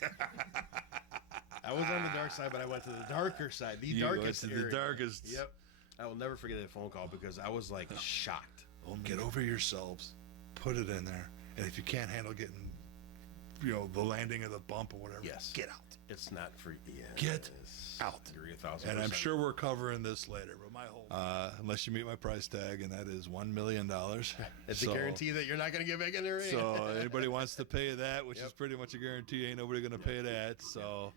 I was on the dark side, but I went to the darker side, the darkest went to area. the darkest. Yep. I will never forget that phone call because I was like shocked. Get over yourselves. Put it in there. And if you can't handle getting, the landing of the bump or whatever, get out. It's not free. Yeah, Get out. Agree 1,000%. And I'm sure we're covering this later, but my whole unless you meet my price tag, and that is $1 million. It's a guarantee that you're not going to get back in there. So anybody wants to pay that, which is pretty much a guarantee, ain't nobody going to pay that. So